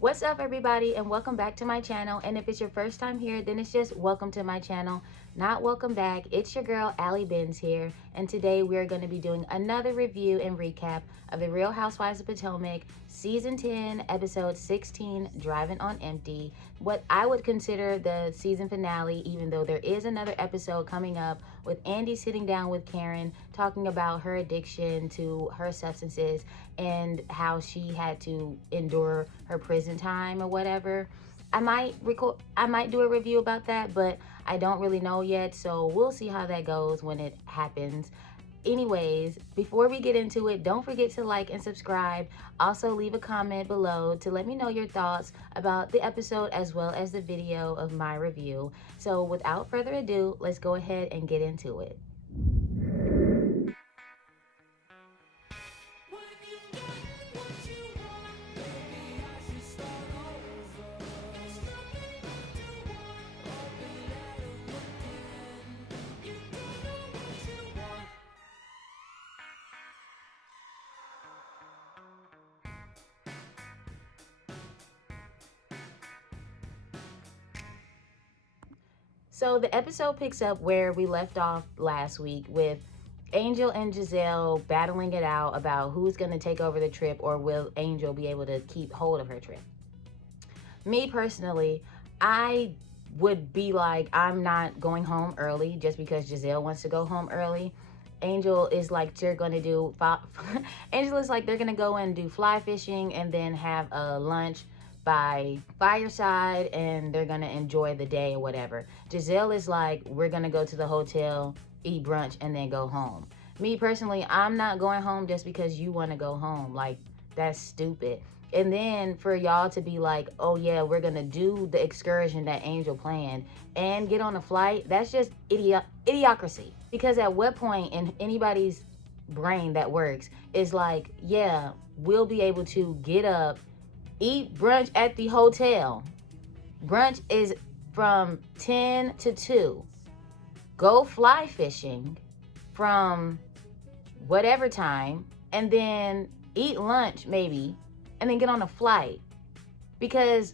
What's up, everybody, and welcome back to my channel. And if it's your first time here, then it's just welcome to my channel, not welcome back. It's your girl AlleyBenz here, and today we're going to be doing another review and recap of the Real Housewives of Potomac season 10 episode 16, Driving on Empty, what I would consider the season finale, even though there is another episode coming up with Andy sitting down with Karen talking about her addiction to her substances and how she had to endure her prison time or whatever. I might do a review about that, but I don't really know yet, so we'll see how that goes when it happens. Anyways, before we get into it, don't forget to like and subscribe. Also, leave a comment below to let me know your thoughts about the episode as well as the video of my review. So without further ado, let's go ahead and get into it. So the episode picks up where we left off last week with Angel and Gizelle battling it out about who's going to take over the trip, or will Angel be able to keep hold of her trip. Me personally, I would be like, I'm not going home early just because Gizelle wants to go home early. Angel is like, they're going to do, Angel is like, they're going to go and do fly fishing and then have a lunch by fireside, and they're gonna enjoy the day or whatever. Gizelle is like, we're gonna go to the hotel, eat brunch, and then go home. Me personally, I'm not going home just because you want to go home. Like, that's stupid. And then for y'all to be like, oh yeah, we're gonna do the excursion that Angel planned and get on a flight, that's just idiocracy. Because at what point in anybody's brain that works is like, yeah, we'll be able to get up, eat brunch at the hotel. Brunch is from 10 to 2. Go fly fishing from whatever time, and then eat lunch maybe, and then get on a flight. Because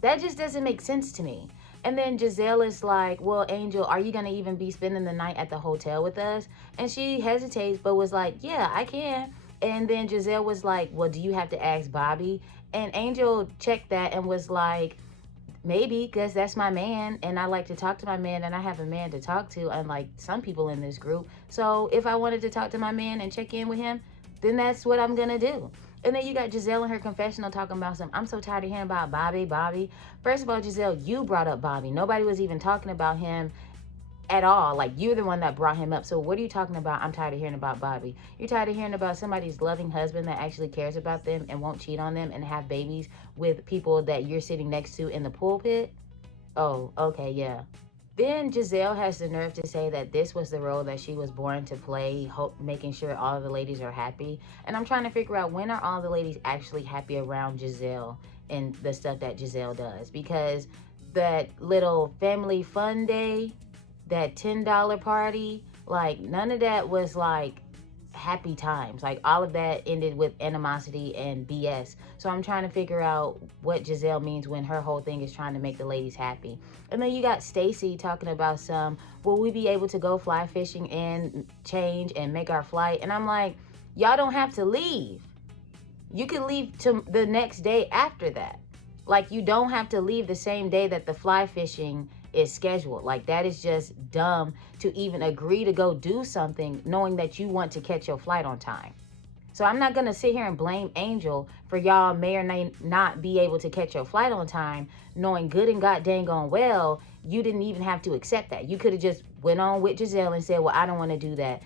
that just doesn't make sense to me. And then Gizelle is like, well, Angel, are you going to even be spending the night at the hotel with us? And she hesitates, but was like, yeah, I can. And then Gizelle was like, well, do you have to ask Bobby? And Angel checked that and was like, maybe, because that's my man, and I like to talk to my man, and I have a man to talk to, unlike some people in this group. So if I wanted to talk to my man and check in with him, then that's what I'm going to do. And then you got Gizelle in her confessional talking about I'm so tired of hearing about Bobby. First of all, Gizelle, you brought up Bobby. Nobody was even talking about him at all. Like, you're the one that brought him up. So what are you talking about? I'm tired of hearing about Bobby. You're tired of hearing about somebody's loving husband that actually cares about them and won't cheat on them and have babies with people that you're sitting next to in the pulpit? Oh, okay, yeah. Then Gizelle has the nerve to say that this was the role that she was born to play, making sure all of the ladies are happy. And I'm trying to figure out, when are all the ladies actually happy around Gizelle and the stuff that Gizelle does? Because that little family fun day, that $10 party, like, none of that was like happy times. Like, all of that ended with animosity and BS. So I'm trying to figure out what Gizelle means when her whole thing is trying to make the ladies happy. And then you got Stacy talking about will we be able to go fly fishing and change and make our flight? And I'm like, y'all don't have to leave. You can leave to the next day after that. Like, you don't have to leave the same day that the fly fishing is scheduled. Like, that is just dumb to even agree to go do something knowing that you want to catch your flight on time. So I'm not gonna sit here and blame Angel for y'all may or may not be able to catch your flight on time, knowing good and god dang on well you didn't even have to accept that. You could have just went on with Gizelle and said, well, I don't want to do that.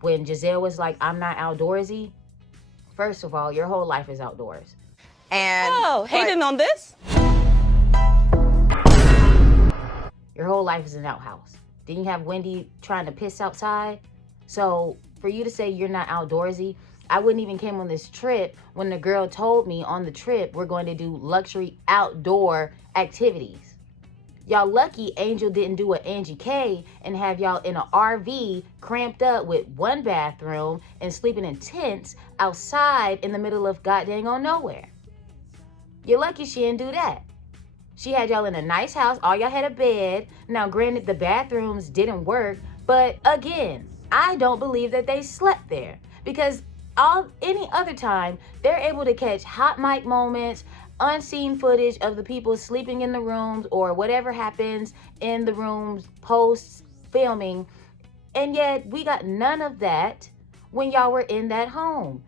When Gizelle was like, I'm not outdoorsy. First of all, your whole life is outdoors. And hating on this? Your whole life is an outhouse. Didn't you have Wendy trying to piss outside? So for you to say you're not outdoorsy, I wouldn't even came on this trip when the girl told me on the trip we're going to do luxury outdoor activities. Y'all lucky Angel didn't do an Angie K and have y'all in an RV cramped up with one bathroom and sleeping in tents outside in the middle of goddamn on nowhere. You're lucky she didn't do that. She had y'all in a nice house. All y'all had a bed. Now, granted, the bathrooms didn't work. But again, I don't believe that they slept there. Because any other time, they're able to catch hot mic moments, unseen footage of the people sleeping in the rooms or whatever happens in the rooms post filming. And yet, we got none of that when y'all were in that home.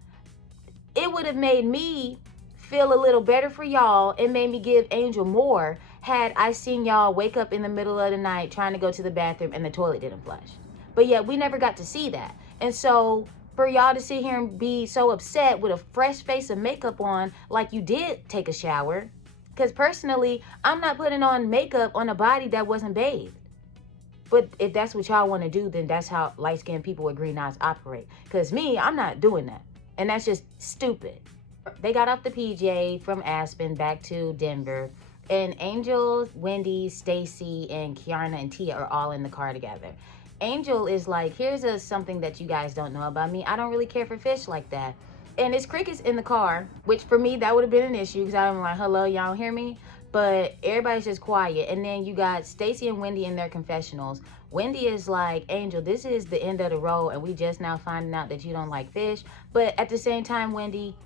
It would have made me feel a little better for y'all and made me give Angel more had I seen y'all wake up in the middle of the night trying to go to the bathroom and the toilet didn't flush. But yet we never got to see that. And so for y'all to sit here and be so upset with a fresh face of makeup on like you did take a shower, because personally, I'm not putting on makeup on a body that wasn't bathed. But if that's what y'all want to do, then that's how light-skinned people with green eyes operate. Because me, I'm not doing that. And that's just stupid. They got off the PJ from Aspen back to Denver. And Angel, Wendy, Stacy, and Kiana and Tia are all in the car together. Angel is like, here's something that you guys don't know about me. I don't really care for fish like that. And it's crickets in the car, which for me, that would have been an issue. Because I'm like, hello, y'all don't hear me? But everybody's just quiet. And then you got Stacy and Wendy in their confessionals. Wendy is like, Angel, this is the end of the road. And we just now finding out that you don't like fish. But at the same time, Wendy,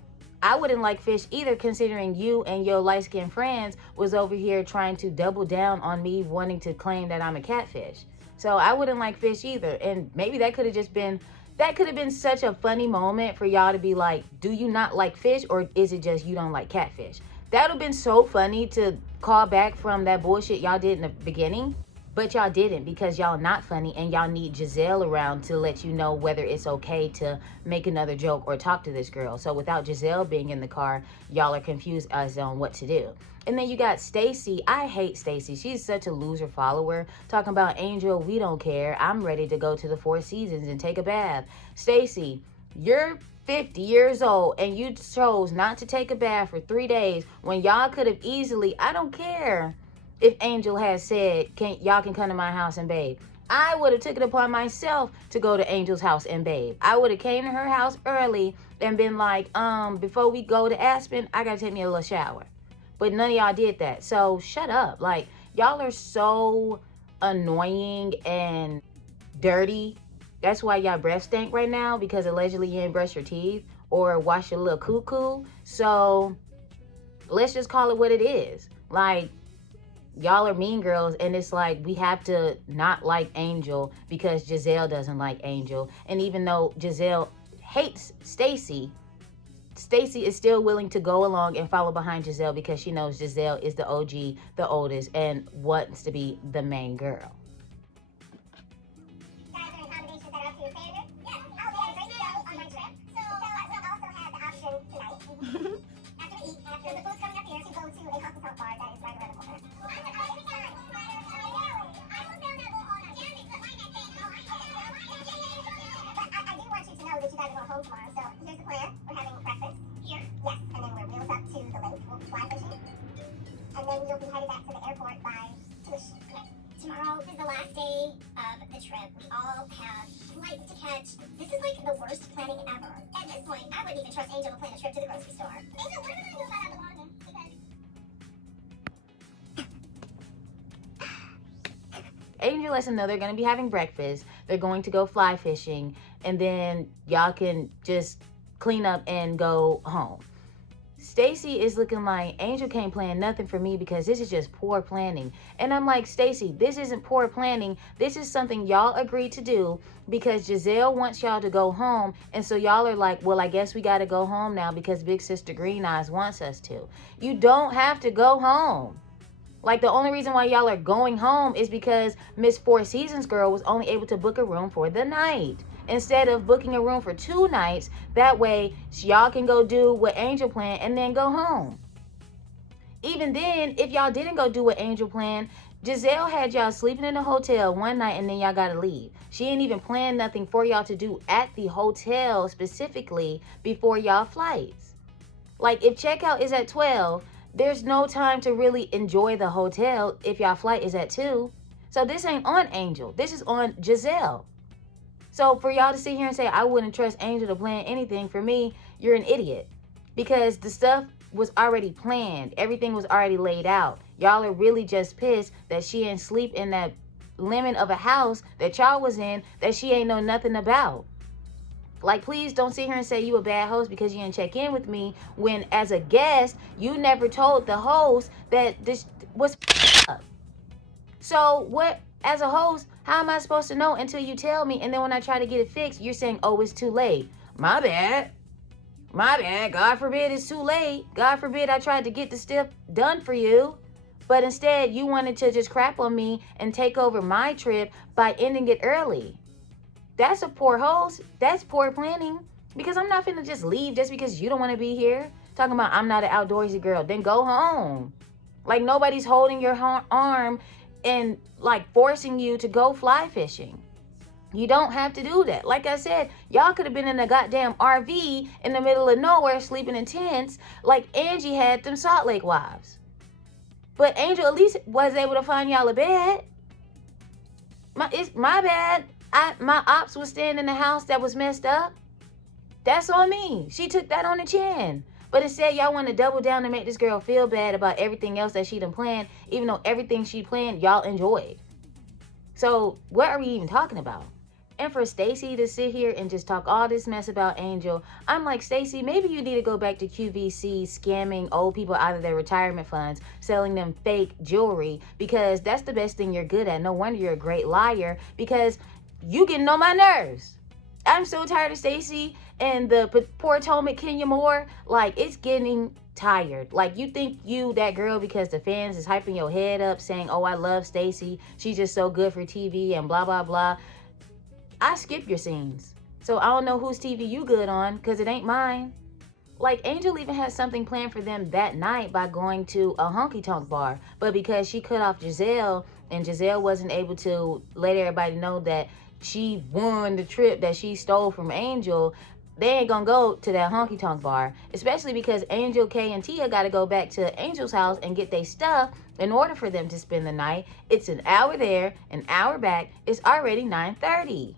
I wouldn't like fish either, considering you and your light-skinned friends was over here trying to double down on me wanting to claim that I'm a catfish. So I wouldn't like fish either. And maybe that could have been such a funny moment for y'all to be like, do you not like fish, or is it just you don't like catfish? That would have been so funny to call back from that bullshit y'all did in the beginning. But y'all didn't, because y'all not funny and y'all need Gizelle around to let you know whether it's okay to make another joke or talk to this girl. So without Gizelle being in the car, y'all are confused as on what to do. And then you got Stacy. I hate Stacy. She's such a loser follower. Talking about, Angel, we don't care. I'm ready to go to the Four Seasons and take a bath. Stacy, you're 50 years old and you chose not to take a bath for 3 days when y'all could have easily, I don't care if Angel has said, y'all can come to my house and bathe. I would have took it upon myself to go to Angel's house and bathe. I would have came to her house early and been like, before we go to Aspen, I gotta take me a little shower. But none of y'all did that. So shut up. Like, y'all are so annoying and dirty. That's why y'all breath stink right now, because allegedly you didn't brush your teeth or wash your little cuckoo. So let's just call it what it is. Like, y'all are mean girls, and it's like we have to not like Angel because Gizelle doesn't like Angel. And even though Gizelle hates Stacy, Stacy is still willing to go along and follow behind Gizelle because she knows Gizelle is the OG, the oldest, and wants to be the main girl. Tomorrow is the last day of the trip. We all have flights to catch. This is like the worst planning ever. At this point, I wouldn't even trust Angel to plan a trip to the grocery store. Angel, what am I going to do about our belongings? Angel lets them know they're going to be having breakfast. They're going to go fly fishing. And then y'all can just clean up and go home. Stacy is looking like, Angel can't plan nothing for me because this is just poor planning. And I'm like, Stacy, this isn't poor planning. This is something y'all agreed to do because Gizelle wants y'all to go home. And so y'all are like, well, I guess we got to go home now because Big Sister Green Eyes wants us to. You don't have to go home. Like, the only reason why y'all are going home is because Miss Four Seasons girl was only able to book a room for the night instead of booking a room for 2 nights. That way, y'all can go do what Angel planned and then go home. Even then, if y'all didn't go do what Angel planned, Gizelle had y'all sleeping in a hotel one night and then y'all got to leave. She ain't even planned nothing for y'all to do at the hotel specifically before y'all flights. Like, if checkout is at 12, there's no time to really enjoy the hotel if y'all flight is at 2. So this ain't on Angel. This is on Gizelle. So for y'all to sit here and say, I wouldn't trust Angel to plan anything, for me, you're an idiot. Because the stuff was already planned. Everything was already laid out. Y'all are really just pissed that she ain't sleep in that lemon of a house that y'all was in that she ain't know nothing about. Like, please don't sit here and say you a bad host because you didn't check in with me when, as a guest, you never told the host that this was up. So what, as a host, how am I supposed to know until you tell me? And then when I try to get it fixed, you're saying, oh, it's too late. My bad. My bad. God forbid it's too late. God forbid I tried to get the stuff done for you. But instead, you wanted to just crap on me and take over my trip by ending it early. That's a poor host. That's poor planning. Because I'm not finna just leave just because you don't want to be here. Talking about I'm not an outdoorsy girl. Then go home. Like, nobody's holding your arm and, like, forcing you to go fly fishing. You don't have to do that. Like I said, y'all could have been in a goddamn RV in the middle of nowhere sleeping in tents like Angie had them Salt Lake wives. But Angel at least was able to find y'all a bed. It's my bad. My ops was staying in the house that was messed up. That's on me. She took that on the chin. But instead, y'all want to double down and make this girl feel bad about everything else that she done planned, even though everything she planned, y'all enjoyed. So what are we even talking about? And for Stacey to sit here and just talk all this mess about Angel, I'm like, Stacey, maybe you need to go back to QVC scamming old people out of their retirement funds, selling them fake jewelry, because that's the best thing you're good at. No wonder you're a great liar, because you getting on my nerves. I'm so tired of Stacey and the Potomac Kenya Moore. Like, it's getting tired. Like, you think you that girl because the fans is hyping your head up saying, oh, I love Stacey, she's just so good for TV and blah, blah, blah. I skip your scenes. So I don't know whose TV you good on, because it ain't mine. Like, Angel even had something planned for them that night by going to a honky-tonk bar. But because she cut off Gizelle, and Gizelle wasn't able to let everybody know that she won the trip that she stole from Angel, they ain't gonna go to that honky-tonk bar. Especially because Angel, Kay, and Tia gotta go back to Angel's house and get their stuff in order for them to spend the night. It's an hour there, an hour back. It's already 9:30.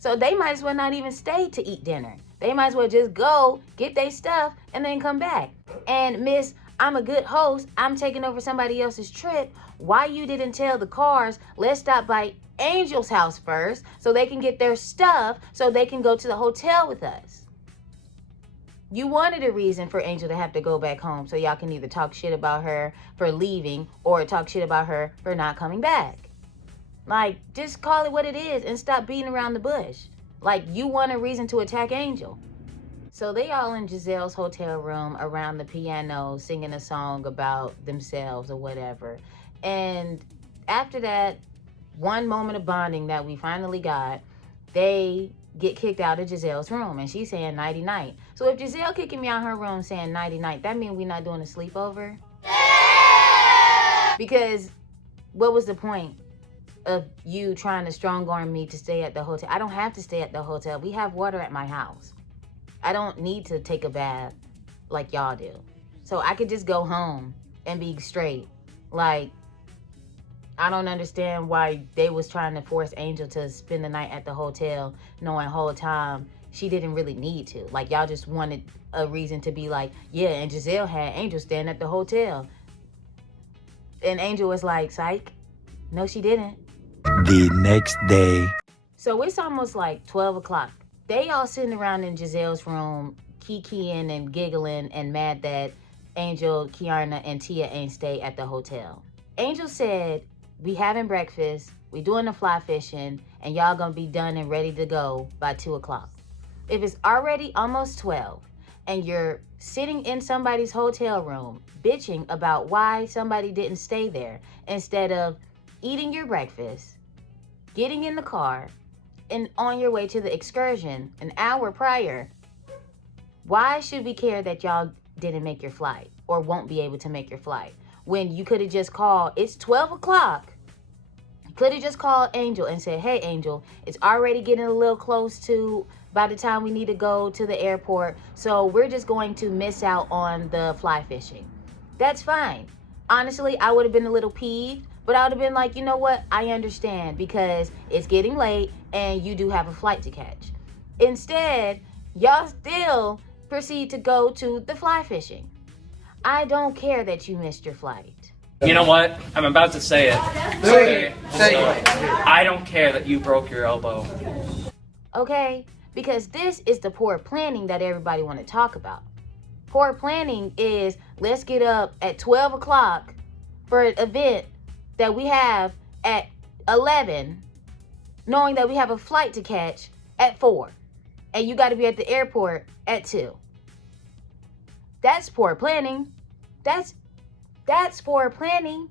So they might as well not even stay to eat dinner. They might as well just go, get their stuff, and then come back. And Miss, I'm a good host, I'm taking over somebody else's trip. Why you didn't tell the cars, let's stop by Angel's house first so they can get their stuff so they can go to the hotel with us? You wanted a reason for Angel to have to go back home so y'all can either talk shit about her for leaving or talk shit about her for not coming back. Like, just call it what it is and stop beating around the bush. Like, you want a reason to attack Angel. So they all in Gizelle's hotel room around the piano singing a song about themselves or whatever. And after that one moment of bonding that we finally got, they get kicked out of Gizelle's room and she's saying nighty night. So if Gizelle kicking me out her room saying nighty night, that means we're not doing a sleepover? Because what was the point of you trying to strong arm me to stay at the hotel? I don't have to stay at the hotel. We have water at my house. I don't need to take a bath like y'all do. So I could just go home and be straight. Like, I don't understand why they was trying to force Angel to spend the night at the hotel, knowing the whole time she didn't really need to. Like, y'all just wanted a reason to be like, yeah, and Gizelle had Angel staying at the hotel. And Angel was like, psych. No, she didn't. The next day. So it's almost like 12 o'clock. They all sitting around in Gizelle's room, kikiing and giggling and mad that Angel, Kiana, and Tia ain't stay at the hotel. Angel said, we having breakfast, we doing the fly fishing, and y'all gonna be done and ready to go by 2 o'clock. If it's already almost 12 and you're sitting in somebody's hotel room bitching about why somebody didn't stay there instead of eating your breakfast, getting in the car, and on your way to the excursion an hour prior, why should we care that y'all didn't make your flight or won't be able to make your flight when you could have just called? It's 12 o'clock. You could have just called Angel and said, hey, Angel, it's already getting a little close to by the time we need to go to the airport, so we're just going to miss out on the fly fishing. That's fine. Honestly, I would have been a little peeved, but I would have been like, you know what? I understand because it's getting late and you do have a flight to catch. Instead, y'all still proceed to go to the fly fishing. I don't care that you missed your flight. You know what? I'm about to say it. Say it. I don't care that you broke your elbow. Okay? Because this is the poor planning that everybody want to talk about. Poor planning is, let's get up at 12 o'clock for an event that we have at 11, knowing that we have a flight to catch at 4. And you got to be at the airport at 2. That's poor planning. That's poor planning.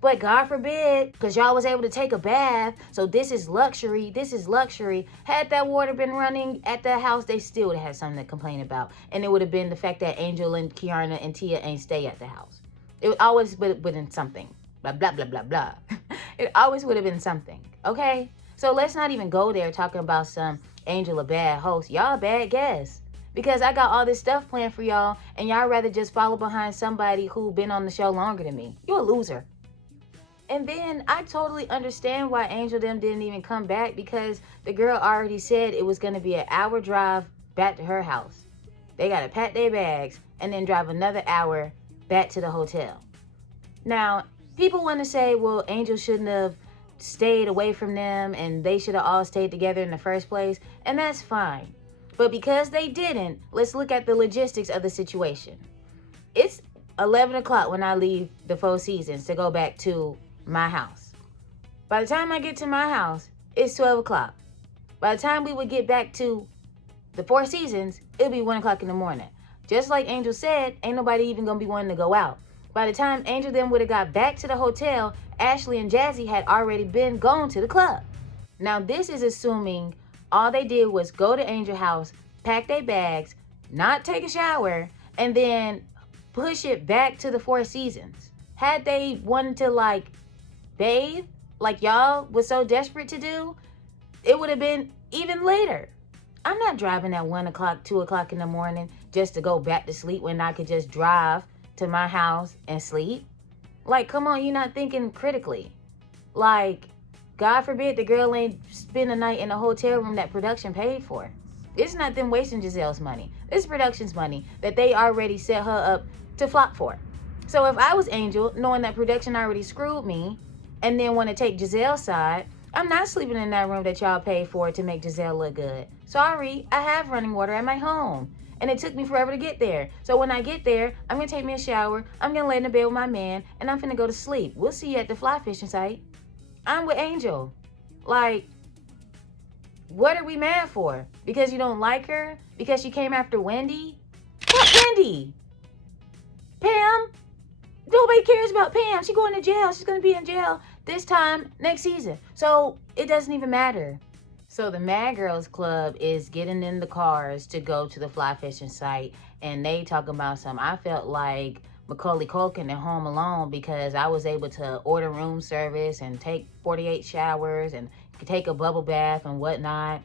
But God forbid, because y'all was able to take a bath, so this is luxury. This is luxury. Had that water been running at that house, they still would have had something to complain about. And it would have been the fact that Angel and Kiana and Tia ain't stay at the house. It always would have been something. Blah, blah, blah, blah, blah. It always would have been something. Okay? So let's not even go there talking about some Angel a bad host. Y'all a bad guests. Because I got all this stuff planned for y'all, and y'all rather just follow behind somebody who been on the show longer than me. You a loser. And then I totally understand why Angel them didn't even come back, because the girl already said it was going to be an hour drive back to her house. They got to pack their bags and then drive another hour back to the hotel. Now, people want to say, well, Angel shouldn't have stayed away from them and they should have all stayed together in the first place. And that's fine. But because they didn't, let's look at the logistics of the situation. It's 11 o'clock when I leave the Four Seasons to go back to my house. By the time I get to my house, it's 12 o'clock. By the time we would get back to the Four Seasons, it'll be 1 o'clock in the morning. Just like Angel said, ain't nobody even gonna be wanting to go out. By the time Angel then would have got back to the hotel, Ashley and Jazzy had already been gone to the club. Now this is assuming all they did was go to Angel house, pack their bags, not take a shower, and then push it back to the Four Seasons. Had they wanted to like bathe, like y'all was so desperate to do, it would have been even later. I'm not driving at 1 o'clock, 2 o'clock in the morning just to go back to sleep when I could just drive to my house and sleep. Like, come on, you're not thinking critically. Like, God forbid the girl ain't spend a night in a hotel room that production paid for. It's not them wasting Gizelle's money. It's production's money that they already set her up to flop for. So if I was Angel, knowing that production already screwed me, and then want to take Gizelle's side, I'm not sleeping in that room that y'all paid for to make Gizelle look good. Sorry, I have running water at my home. And it took me forever to get there. So when I get there, I'm going to take me a shower, I'm going to lay in the bed with my man, and I'm finna go to sleep. We'll see you at the fly fishing site. I'm with Angel. Like, what are we mad for? Because you don't like her? Because she came after Wendy? What Wendy? Pam? Nobody cares about Pam. She's going to jail. She's going to be in jail this time next season. So it doesn't even matter. So the Mad Girls Club is getting in the cars to go to the fly fishing site. And they talking about some, I felt like Macaulay Culkin at Home Alone, because I was able to order room service and take 48 showers and take a bubble bath and whatnot.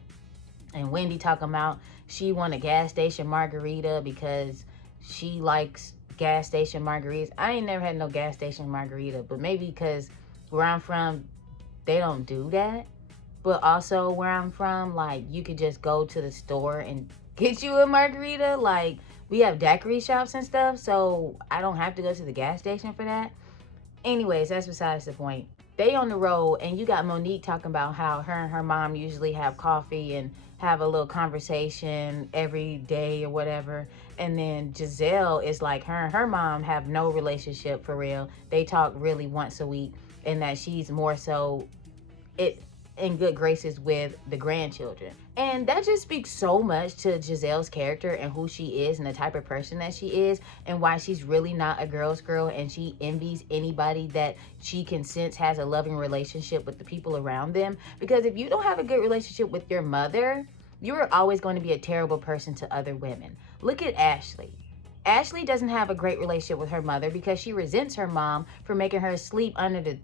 And Wendy talking about she want a gas station margarita because she likes gas station margaritas. I ain't never had no gas station margarita, but maybe because where I'm from, they don't do that. But also where I'm from, like, you could just go to the store and get you a margarita. Like, we have daiquiri shops and stuff, so I don't have to go to the gas station for that. Anyways, that's besides the point. They on the road, and you got Monique talking about how her and her mom usually have coffee and have a little conversation every day or whatever. And then Gizelle is like, her and her mom have no relationship for real. They talk really once a week, and that she's more so in good graces with the grandchildren. And that just speaks so much to Gizelle's character and who she is and the type of person that she is, and why she's really not a girl's girl, and she envies anybody that she can sense has a loving relationship with the people around them. Because if you don't have a good relationship with your mother, you're always going to be a terrible person to other women. Look at Ashley. Ashley doesn't have a great relationship with her mother because she resents her mom for making her sleep under the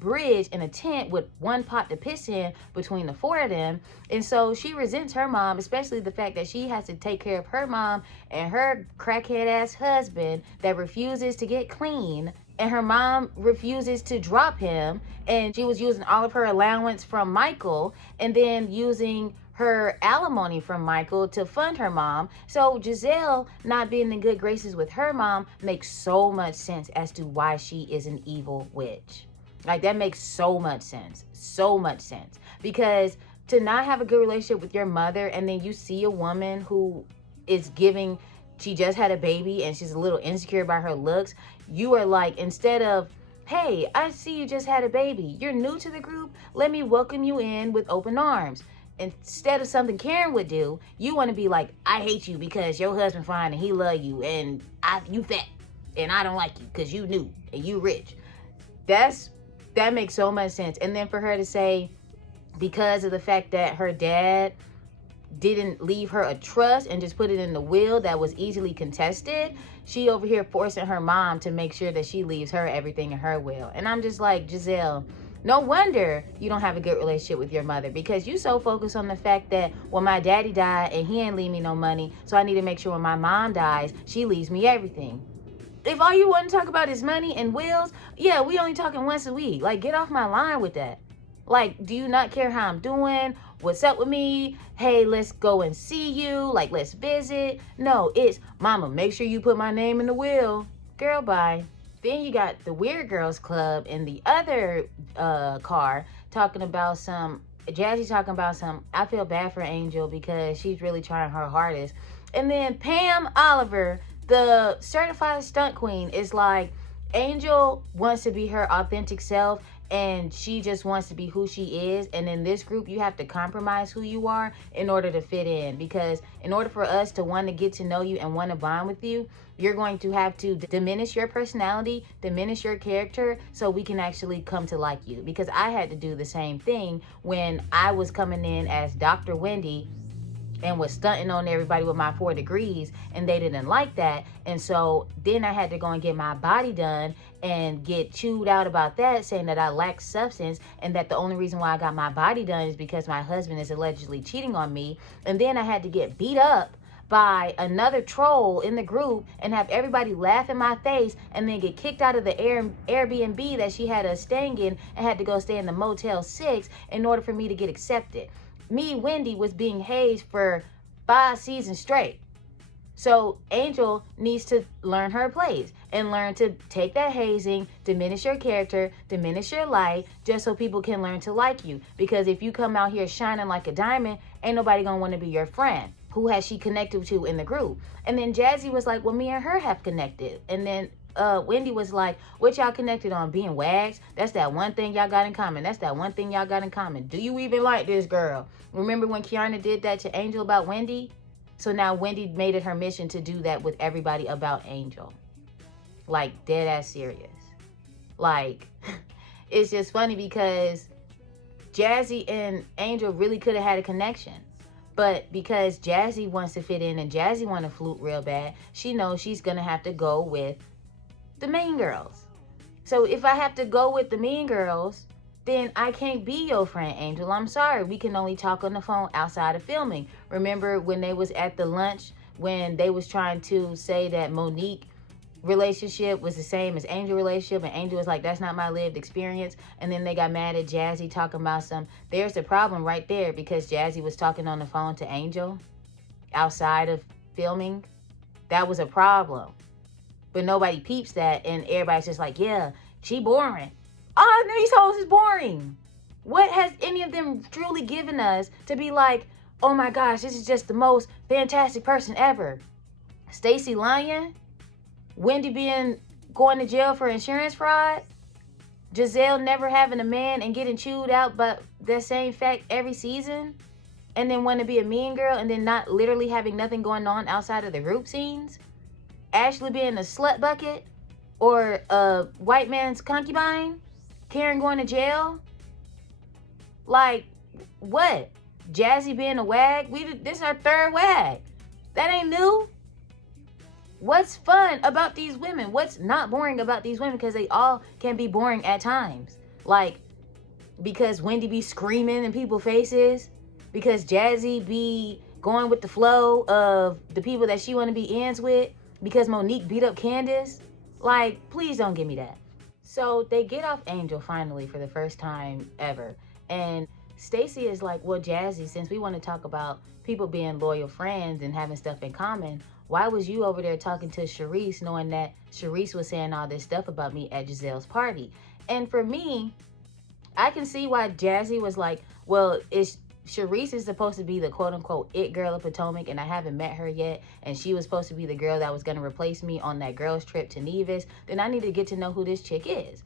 bridge in a tent with one pot to piss in between the four of them. And so she resents her mom, especially the fact that she has to take care of her mom and her crackhead ass husband that refuses to get clean, and her mom refuses to drop him, and she was using all of her allowance from Michael and then using her alimony from Michael to fund her mom. So Gizelle not being in good graces with her mom makes so much sense as to why she is an evil witch. Like, that makes so much sense. So much sense. Because to not have a good relationship with your mother, and then you see a woman who is giving, she just had a baby and she's a little insecure about her looks, you are like, instead of, hey, I see you just had a baby, you're new to the group, let me welcome you in with open arms. Instead of something Karen would do, you want to be like, I hate you because your husband fine and he love you, and you fat and I don't like you because you new and you rich. That makes so much sense. And then for her to say, because of the fact that her dad didn't leave her a trust and just put it in the will that was easily contested, she over here forcing her mom to make sure that she leaves her everything in her will. And I'm just like, Gizelle, no wonder you don't have a good relationship with your mother, because you so focused on the fact that, well, my daddy died and he ain't leave me no money, so I need to make sure when my mom dies, she leaves me everything. If all you want to talk about is money and wills, yeah, we only talking once a week. Like, get off my line with that. Like, do you not care how I'm doing? What's up with me? Hey, let's go and see you. Like, let's visit. No, it's, mama, make sure you put my name in the will. Girl, bye. Then you got the Weird Girls Club in the other car talking about Jazzy talking about I feel bad for Angel because she's really trying her hardest. And then Pam Oliver, the certified stunt queen, is like, Angel wants to be her authentic self and she just wants to be who she is. And in this group, you have to compromise who you are in order to fit in. Because in order for us to want to get to know you and want to bond with you, you're going to have to diminish your personality, diminish your character, so we can actually come to like you. Because I had to do the same thing when I was coming in as Dr. Wendy and was stunting on everybody with my 4 degrees, and they didn't like that. And so then I had to go and get my body done and get chewed out about that, saying that I lacked substance and that the only reason why I got my body done is because my husband is allegedly cheating on me. And then I had to get beat up by another troll in the group and have everybody laugh in my face, and then get kicked out of the Airbnb that she had us staying in and had to go stay in the Motel 6 in order for me to get accepted. Me, Wendy, was being hazed for 5 seasons straight. So Angel needs to learn her place and learn to take that hazing, diminish your character, diminish your light, just so people can learn to like you. Because if you come out here shining like a diamond, ain't nobody gonna want to be your friend. Who has she connected to in the group? And then Jazzy was like, well, me and her have connected. And then Wendy was like, what y'all connected on? Being wags? That's that one thing y'all got in common. That's that one thing y'all got in common. Do you even like this girl? Remember when Kiana did that to Angel about Wendy? So now Wendy made it her mission to do that with everybody about Angel. Like, dead ass serious. Like, it's just funny because Jazzy and Angel really could have had a connection. But because Jazzy wants to fit in and Jazzy want to flute real bad, she knows she's going to have to go with the Mean Girls. So if I have to go with the Mean Girls, then I can't be your friend, Angel. I'm sorry. We can only talk on the phone outside of filming. Remember when they was at the lunch, when they was trying to say that Monique relationship was the same as Angel relationship, and Angel was like, that's not my lived experience. And then they got mad at Jazzy talking about there's the problem right there, because Jazzy was talking on the phone to Angel outside of filming. That was a problem. But nobody peeps that, and everybody's just like, yeah, she boring. Oh, no, these hoes is boring. What has any of them truly given us to be like, oh my gosh, this is just the most fantastic person ever? Stacey lying? Wendy going to jail for insurance fraud? Gizelle never having a man and getting chewed out by that same fact every season? And then want to be a mean girl and then not literally having nothing going on outside of the group scenes? Ashley being a slut bucket? Or a white man's concubine? Karen going to jail? Like, what? Jazzy being a wag? This is our 3rd wag. That ain't new. What's fun about these women? What's not boring about these women? Because they all can be boring at times. Like, because Wendy be screaming in people's faces. Because Jazzy be going with the flow of the people that she want to be ends with. Because Monique beat up Candace. Like, please don't give me that. So they get off Angel finally for the first time ever. And Stacey is like, well, Jazzy, since we want to talk about people being loyal friends and having stuff in common, why was you over there talking to Sharice knowing that Sharice was saying all this stuff about me at Gizelle's party? And for me, I can see why Jazzy was like, well, Sharice is supposed to be the quote-unquote it girl of Potomac, and I haven't met her yet, and she was supposed to be the girl that was going to replace me on that girl's trip to Nevis. Then I need to get to know who this chick is.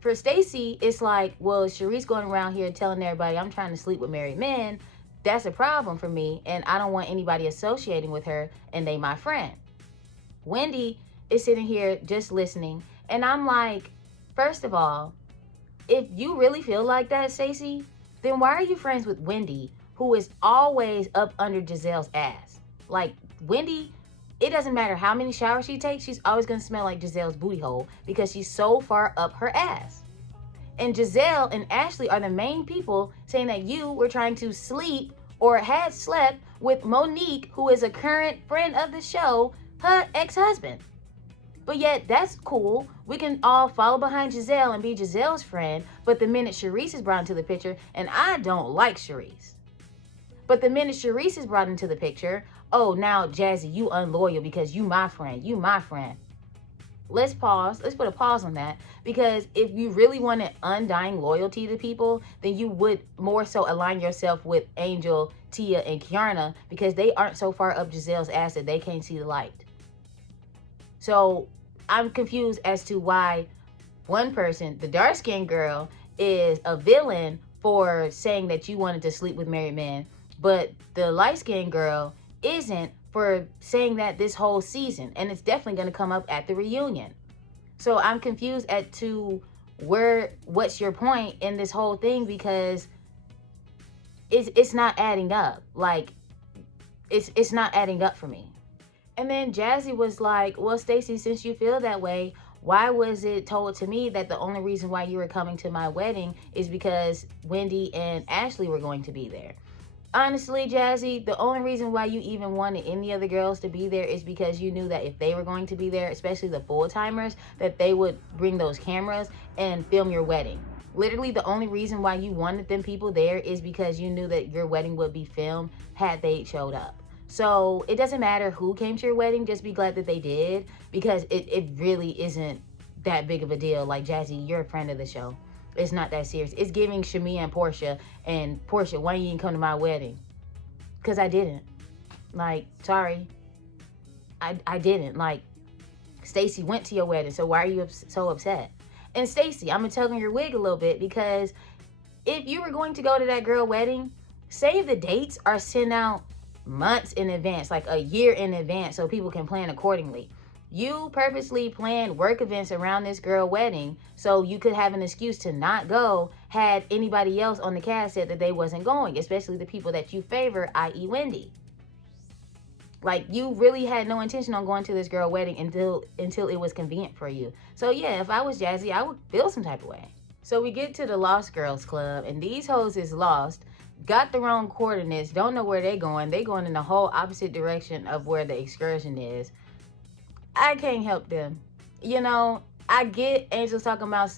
For Stacey, it's like, well, Sharice going around here telling everybody I'm trying to sleep with married men. That's a problem for me, and I don't want anybody associating with her, and they my friend. Wendy is sitting here just listening, and I'm like, first of all, if you really feel like that, Stacey, then why are you friends with Wendy, who is always up under Gizelle's ass? Like, Wendy, it doesn't matter how many showers she takes, she's always going to smell like Gizelle's booty hole because she's so far up her ass. And Gizelle and Ashley are the main people saying that you were trying to sleep or had slept with Monique, who is a current friend of the show, her ex-husband. But yet, that's cool. We can all follow behind Gizelle and be Gizelle's friend. But the minute Sharice is brought into the picture, and I don't like Sharice. But the minute Sharice is brought into the picture, oh, now, Jazzy, you unloyal because you my friend. You my friend. Let's pause. Let's put a pause on that. Because if you really wanted undying loyalty to people, then you would more so align yourself with Angel, Tia, and Kiarna, because they aren't so far up Gizelle's ass that they can't see the light. So I'm confused as to why one person, the dark-skinned girl, is a villain for saying that you wanted to sleep with married men, but the light-skinned girl isn't for saying that this whole season. And it's definitely going to come up at the reunion. So I'm confused as to what's your point in this whole thing, because it's not adding up. Like, it's not adding up for me. And then Jazzy was like, well, Stacey, since you feel that way, why was it told to me that the only reason why you were coming to my wedding is because Wendy and Ashley were going to be there? Honestly, Jazzy, the only reason why you even wanted any of the girls to be there is because you knew that if they were going to be there, especially the full-timers, that they would bring those cameras and film your wedding. Literally, the only reason why you wanted them people there is because you knew that your wedding would be filmed had they showed up. So it doesn't matter who came to your wedding, just be glad that they did, because it really isn't that big of a deal. Like, Jazzy, you're a friend of the show. It's not that serious. It's giving Shamia and Portia, why you didn't come to my wedding? Because I didn't. Like, sorry. I didn't. Like, Stacey went to your wedding, so why are you so upset? And Stacey, I'm going to tug on your wig a little bit, because if you were going to go to that girl wedding, save the dates are sent out months in advance, like a year in advance, so people can plan accordingly. You purposely planned work events around this girl wedding so you could have an excuse to not go had anybody else on the cast said that they wasn't going, especially the people that you favor, i.e. Wendy. Like, you really had no intention on going to this girl wedding until it was convenient for you. So yeah, if I was Jazzy, I would feel some type of way. So we get to the Lost Girls Club, and these hoes is lost, got the wrong coordinates, don't know where they going. They going in the whole opposite direction of where the excursion is. I can't help them. You know, I get Angel's talking about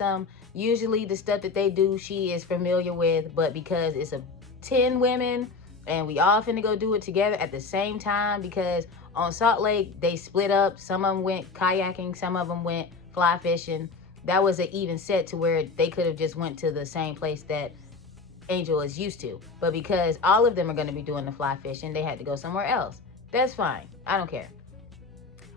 usually the stuff that they do, she is familiar with, but because it's 10 women and we all finna go do it together at the same time, because on Salt Lake, they split up. Some of them went kayaking, some of them went fly fishing. That was an even set to where they could have just went to the same place that Angel is used to. But because all of them are going to be doing the fly fishing, they had to go somewhere else. That's fine. I don't care.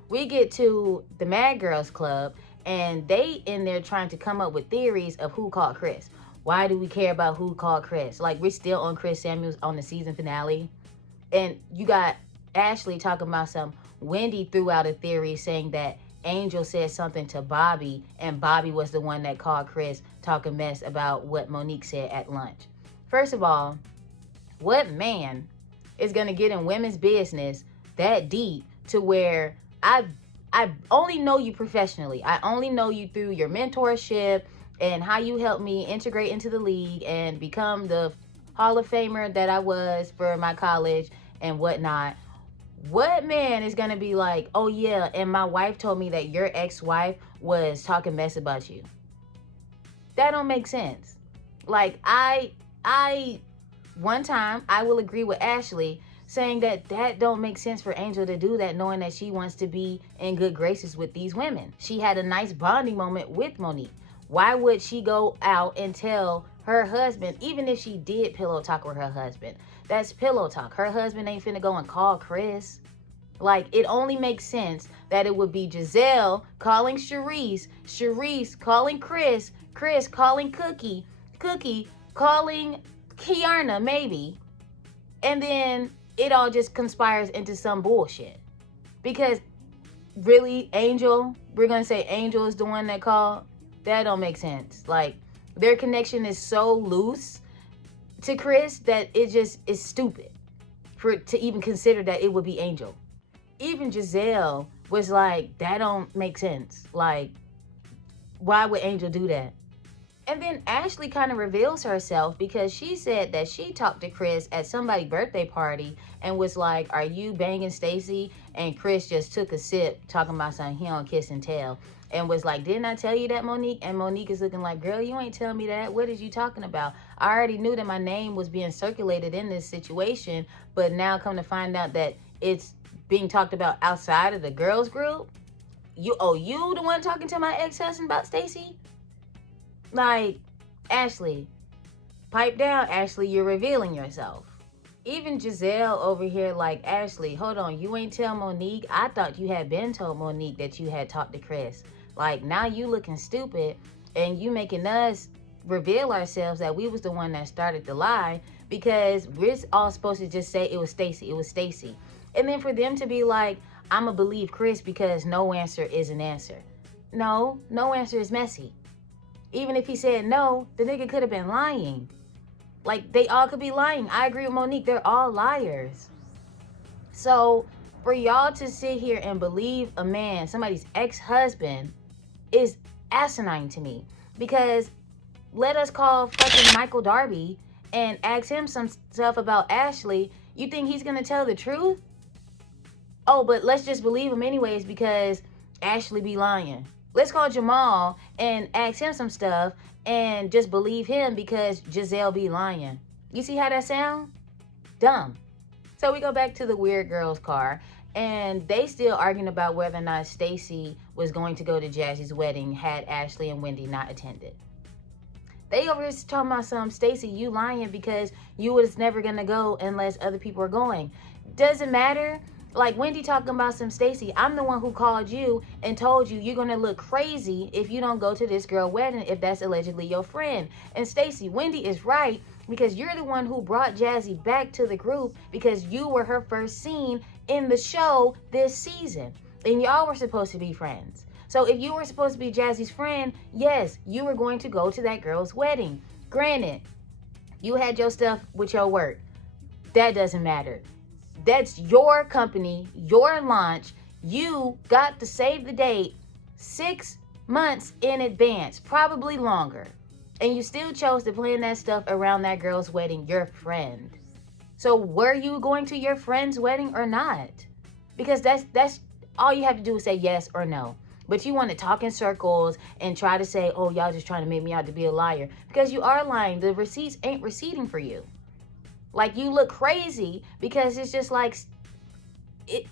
We get to the Mad Girls Club, and they in there trying to come up with theories of who called Chris. Why do we care about who called Chris? Like, we're still on Chris Samuels on the season finale. And you got Ashley talking about Wendy threw out a theory saying that Angel said something to Bobby, and Bobby was the one that called Chris talking mess about what Monique said at lunch. First of all, what man is going to get in women's business that deep to where I only know you professionally. I only know you through your mentorship and how you helped me integrate into the league and become the Hall of Famer that I was for my college and whatnot. What man is going to be like, oh yeah, and my wife told me that your ex-wife was talking mess about you? That don't make sense. Like, I One time, I will agree with Ashley saying that don't make sense for Angel to do that, knowing that she wants to be in good graces with these women. She had a nice bonding moment with Monique. Why would she go out and tell her husband, even if she did pillow talk with her husband? That's pillow talk. Her husband ain't finna go and call Chris. Like, it only makes sense that it would be Gizelle calling Charisse calling Chris calling Cookie calling Kiarna, maybe. And then it all just conspires into some bullshit. Because really, Angel, we're going to say Angel is the one that called? That don't make sense. Like, their connection is so loose to Chris that it just is stupid to even consider that it would be Angel. Even Gizelle was like, that don't make sense. Like, why would Angel do that? And then Ashley kind of reveals herself because she said that she talked to Chris at somebody's birthday party and was like, are you banging Stacy? And Chris just took a sip talking about something he don't kiss and tell. And was like, didn't I tell you that, Monique? And Monique is looking like, girl, you ain't tell me that. What is you talking about? I already knew that my name was being circulated in this situation, but now come to find out that it's being talked about outside of the girls group. You the one talking to my ex-husband about Stacy? Like, Ashley, pipe down, Ashley, you're revealing yourself. Even Gizelle over here like, Ashley, hold on, you ain't tell Monique? I thought you had been told Monique that you had talked to Chris. Like, now you looking stupid and you making us reveal ourselves that we was the one that started the lie because we're all supposed to just say it was Stacy. And then for them to be like, I'ma believe Chris because no answer is an answer. No answer is messy. Even if he said no, the nigga could have been lying. Like, they all could be lying. I agree with Monique. They're all liars. So, for y'all to sit here and believe a man, somebody's ex-husband, is asinine to me. Because let us call fucking Michael Darby and ask him some stuff about Ashley. You think he's going to tell the truth? Oh, but let's just believe him anyways because Ashley be lying. Let's call Jamal and ask him some stuff and just believe him because Gizelle be lying. You see how that sound? Dumb. So we go back to the weird girl's car and they still arguing about whether or not Stacy was going to go to Jazzy's wedding had Ashley and Wendy not attended. They over here talking about some, Stacy, you lying because you was never going to go unless other people are going. Doesn't matter. Like Wendy talking about some, Stacy, I'm the one who called you and told you you're going to look crazy if you don't go to this girl wedding if that's allegedly your friend. And Stacy, Wendy is right because you're the one who brought Jazzy back to the group because you were her first scene in the show this season. And y'all were supposed to be friends. So if you were supposed to be Jazzy's friend, yes, you were going to go to that girl's wedding. Granted, you had your stuff with your work. That doesn't matter. That's your company, your launch. You got to save the date 6 months in advance, probably longer. And you still chose to plan that stuff around that girl's wedding, your friend. So were you going to your friend's wedding or not? Because that's all you have to do is say yes or no. But you want to talk in circles and try to say, oh, y'all just trying to make me out to be a liar. Because you are lying. The receipts ain't receipting for you. Like, you look crazy because it's just like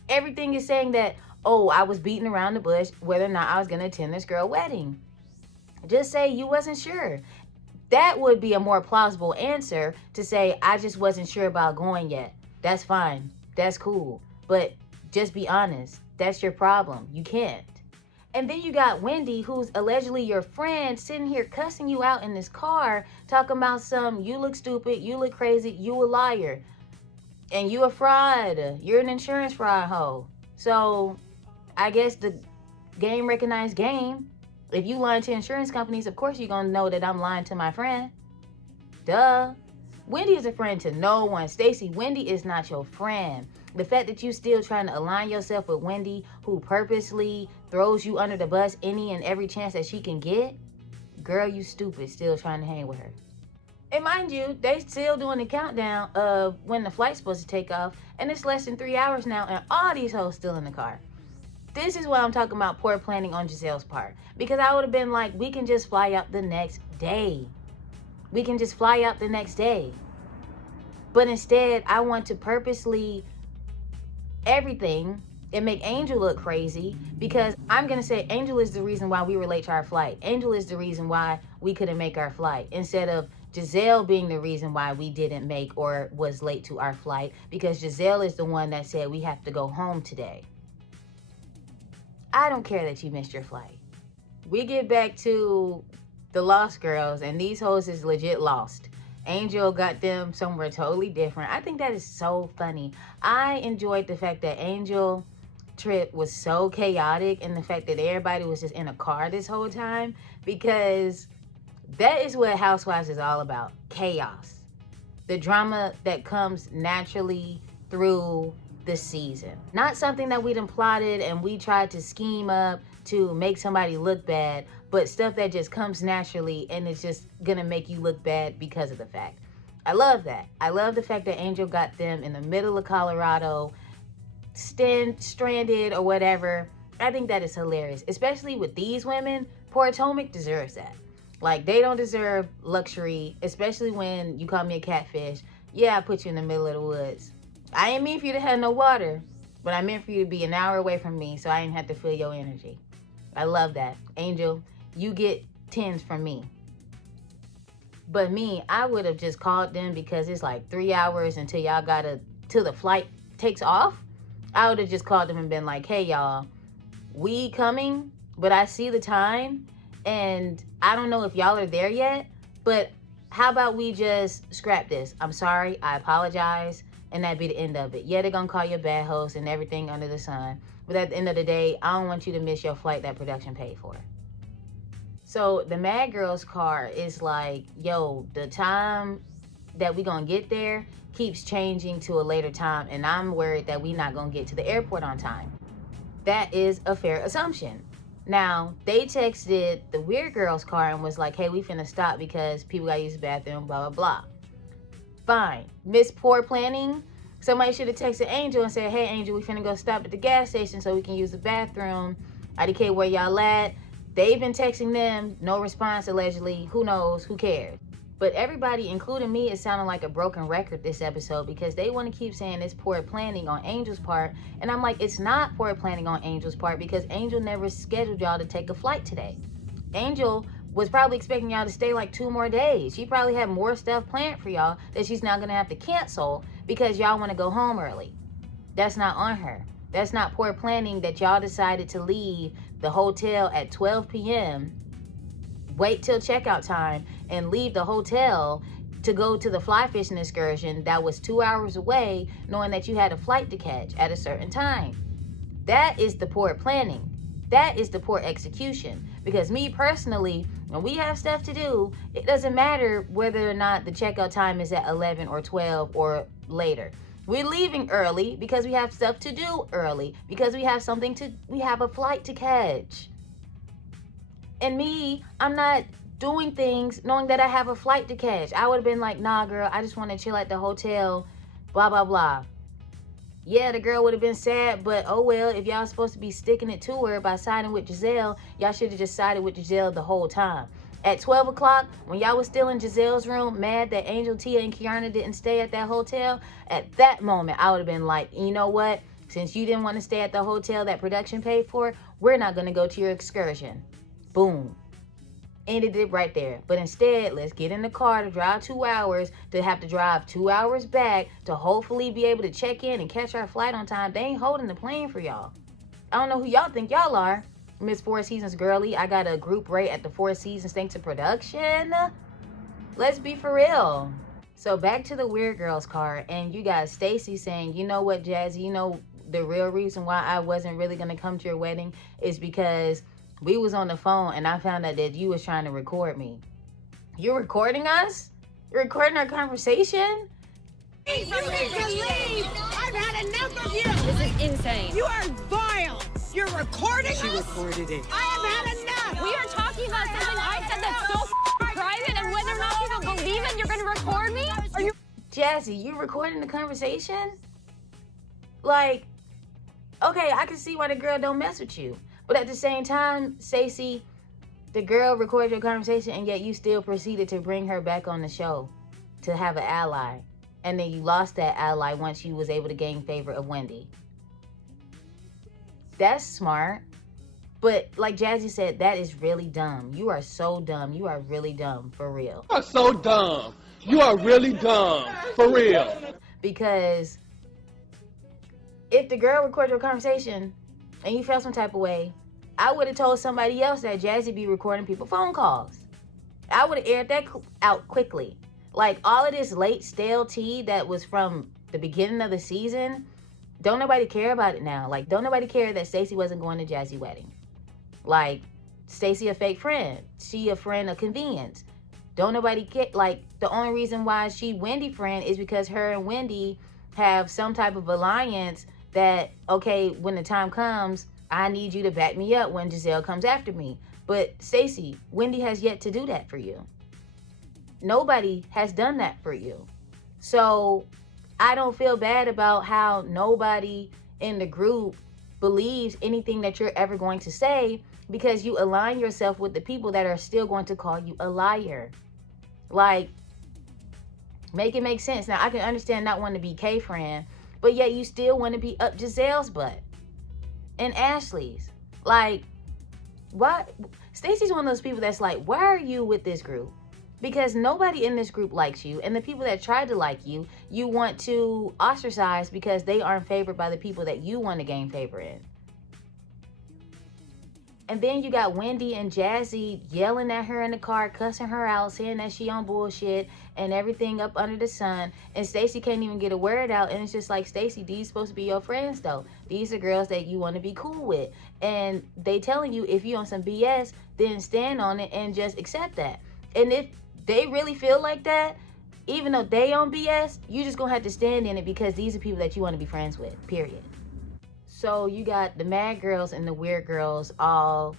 everything is saying that, oh, I was beating around the bush whether or not I was going to attend this girl wedding. Just say you wasn't sure. That would be a more plausible answer to say, I just wasn't sure about going yet. That's fine. That's cool. But just be honest. That's your problem. You can't. And then you got Wendy, who's allegedly your friend, sitting here cussing you out in this car, talking about some, you look stupid, you look crazy, you a liar, and you a fraud. You're an insurance fraud hoe. So I guess the game recognized game. If you lying to insurance companies, of course you're going to know that I'm lying to my friend. Duh. Wendy is a friend to no one. Stacy, Wendy is not your friend. The fact that you still trying to align yourself with Wendy, who purposely throws you under the bus any and every chance that she can get, girl, you stupid, still trying to hang with her. And mind you, they still doing the countdown of when the flight's supposed to take off, and it's less than 3 hours now, and all these hoes still in the car. This is why I'm talking about poor planning on Gizelle's part. Because I would have been like, we can just fly out the next day. We can just fly out the next day. But instead, I want to purposely everything and make Angel look crazy, because I'm going to say Angel is the reason why we were late to our flight. Angel is the reason why we couldn't make our flight, instead of Gizelle being the reason why we didn't make or was late to our flight, because Gizelle is the one that said we have to go home today. I don't care that you missed your flight. We get back to the Lost Girls, and these hoes is legit lost. Angel got them somewhere totally different. I think that is so funny. I enjoyed the fact that Angel trip was so chaotic, and the fact that everybody was just in a car this whole time, because that is what Housewives is all about. Chaos. The drama that comes naturally through the season. Not something that we done plotted and we tried to scheme up to make somebody look bad, but stuff that just comes naturally and it's just gonna make you look bad because of the fact. I love that. I love the fact that Angel got them in the middle of Colorado, stranded or whatever. I think that is hilarious, especially with these women. Potomac deserves that. Like, they don't deserve luxury, especially when you call me a catfish. Yeah, I put you in the middle of the woods. I ain't mean for you to have no water, but I meant for you to be an hour away from me so I didn't have to feel your energy. I love that. Angel, you get 10s from me. But me, I would have just called them, because it's like 3 hours until till the flight takes off. I would have just called them and been like, hey y'all, we coming, but I see the time and I don't know if y'all are there yet, but how about we just scrap this? I'm sorry, I apologize, and that'd be the end of it. Yeah, they're gonna call you a bad host and everything under the sun, but at the end of the day, I don't want you to miss your flight that production paid for. So the Mad Girls car is like, yo, the time that we gonna get there keeps changing to a later time, and I'm worried that we not gonna get to the airport on time. That is a fair assumption. Now, they texted the Weird Girls car and was like, hey, we finna stop because people gotta use the bathroom, blah, blah, blah. Fine. Miss Poor Planning, somebody should have texted Angel and said, hey, Angel, we finna go stop at the gas station so we can use the bathroom. IDK, where y'all at? They've been texting them, no response allegedly. Who knows? Who cares? But everybody, including me, is sounding like a broken record this episode, because they want to keep saying it's poor planning on Angel's part. And I'm like, it's not poor planning on Angel's part, because Angel never scheduled y'all to take a flight today. Angel was probably expecting y'all to stay like 2 more days. She probably had more stuff planned for y'all that she's now going to have to cancel because y'all want to go home early. That's not on her. That's not poor planning that y'all decided to leave the hotel at 12 p.m., wait till checkout time, and leave the hotel to go to the fly fishing excursion that was 2 hours away, knowing that you had a flight to catch at a certain time. That is the poor planning. That is the poor execution. Because me personally, when we have stuff to do, it doesn't matter whether or not the checkout time is at 11 or 12 or later. We're leaving early because we have stuff to do early, because we have a flight to catch. And me, I'm not doing things knowing that I have a flight to catch. I would have been like, nah, girl, I just want to chill at the hotel, blah, blah, blah. Yeah, the girl would have been sad, but oh well, if y'all supposed to be sticking it to her by siding with Gizelle, y'all should have just sided with Gizelle the whole time. At 12 o'clock, when y'all was still in Gizelle's room, mad that Angel, Tia, and Kiana didn't stay at that hotel, at that moment, I would have been like, you know what? Since you didn't want to stay at the hotel that production paid for, we're not going to go to your excursion. Boom. Ended it right there. But instead, let's get in the car to drive 2 hours, to have to drive 2 hours back, to hopefully be able to check in and catch our flight on time. They ain't holding the plane for y'all. I don't know who y'all think y'all are. Miss Four Seasons girly. I got a group rate at the Four Seasons thanks to production. Let's be for real. So back to the Weird Girls car, and you got Stacy saying, you know what, Jazzy, you know the real reason why I wasn't really going to come to your wedding is because we was on the phone and I found out that you was trying to record me. You're recording us? You're recording our conversation? You need to leave! I've had enough of you! This is insane. You are vile! You're recording us? She recorded it. I have had enough! We are talking about something I said that's so private, and whether or not people believe it, you're gonna record me? Are you... Jazzy, you recording the conversation? Like, okay, I can see why the girl don't mess with you. But at the same time, Stacey, The girl recorded your conversation and yet you still proceeded to bring her back on the show to have an ally. And then you lost that ally once you was able to gain favor of Wendy. That's smart. But like Jazzy said, that is really dumb. You are so dumb. You are really dumb, for real. You are so dumb. You are really dumb, for real. Because if the girl recorded your conversation and you felt some type of way, I would have told somebody else that Jazzy be recording people phone calls. I would have aired that out quickly. Like, all of this late stale tea that was from the beginning of the season, don't nobody care about it now. Like, don't nobody care that Stacey wasn't going to Jazzy's wedding. Like, Stacey a fake friend. She a friend of convenience. Don't nobody get, like, the only reason why she Wendy friend is because her and Wendy have some type of alliance that, okay, when the time comes, I need you to back me up when Gizelle comes after me. But Stacey, Wendy has yet to do that for you. Nobody has done that for you. So I don't feel bad about how nobody in the group believes anything that you're ever going to say, because you align yourself with the people that are still going to call you a liar. Like, make it make sense. Now, I can understand not wanting to be K-friend, but yet you still want to be up Gizelle's butt and Ashley's. Like, why? Stacey's one of those people that's like, why are you with this group? Because nobody in this group likes you, and the people that try to like you, you want to ostracize because they aren't favored by the people that you want to gain favor in. And then you got Wendy and Jazzy yelling at her in the car, cussing her out, saying that she on bullshit and everything up under the sun. And Stacey can't even get a word out. And it's just like, Stacey, these supposed to be your friends though. These are girls that you want to be cool with. And they telling you, if you on some BS, then stand on it and just accept that. And if they really feel like that, even though they on BS, you just gonna have to stand in it because these are people that you want to be friends with, period. So you got the mad girls and the weird girls all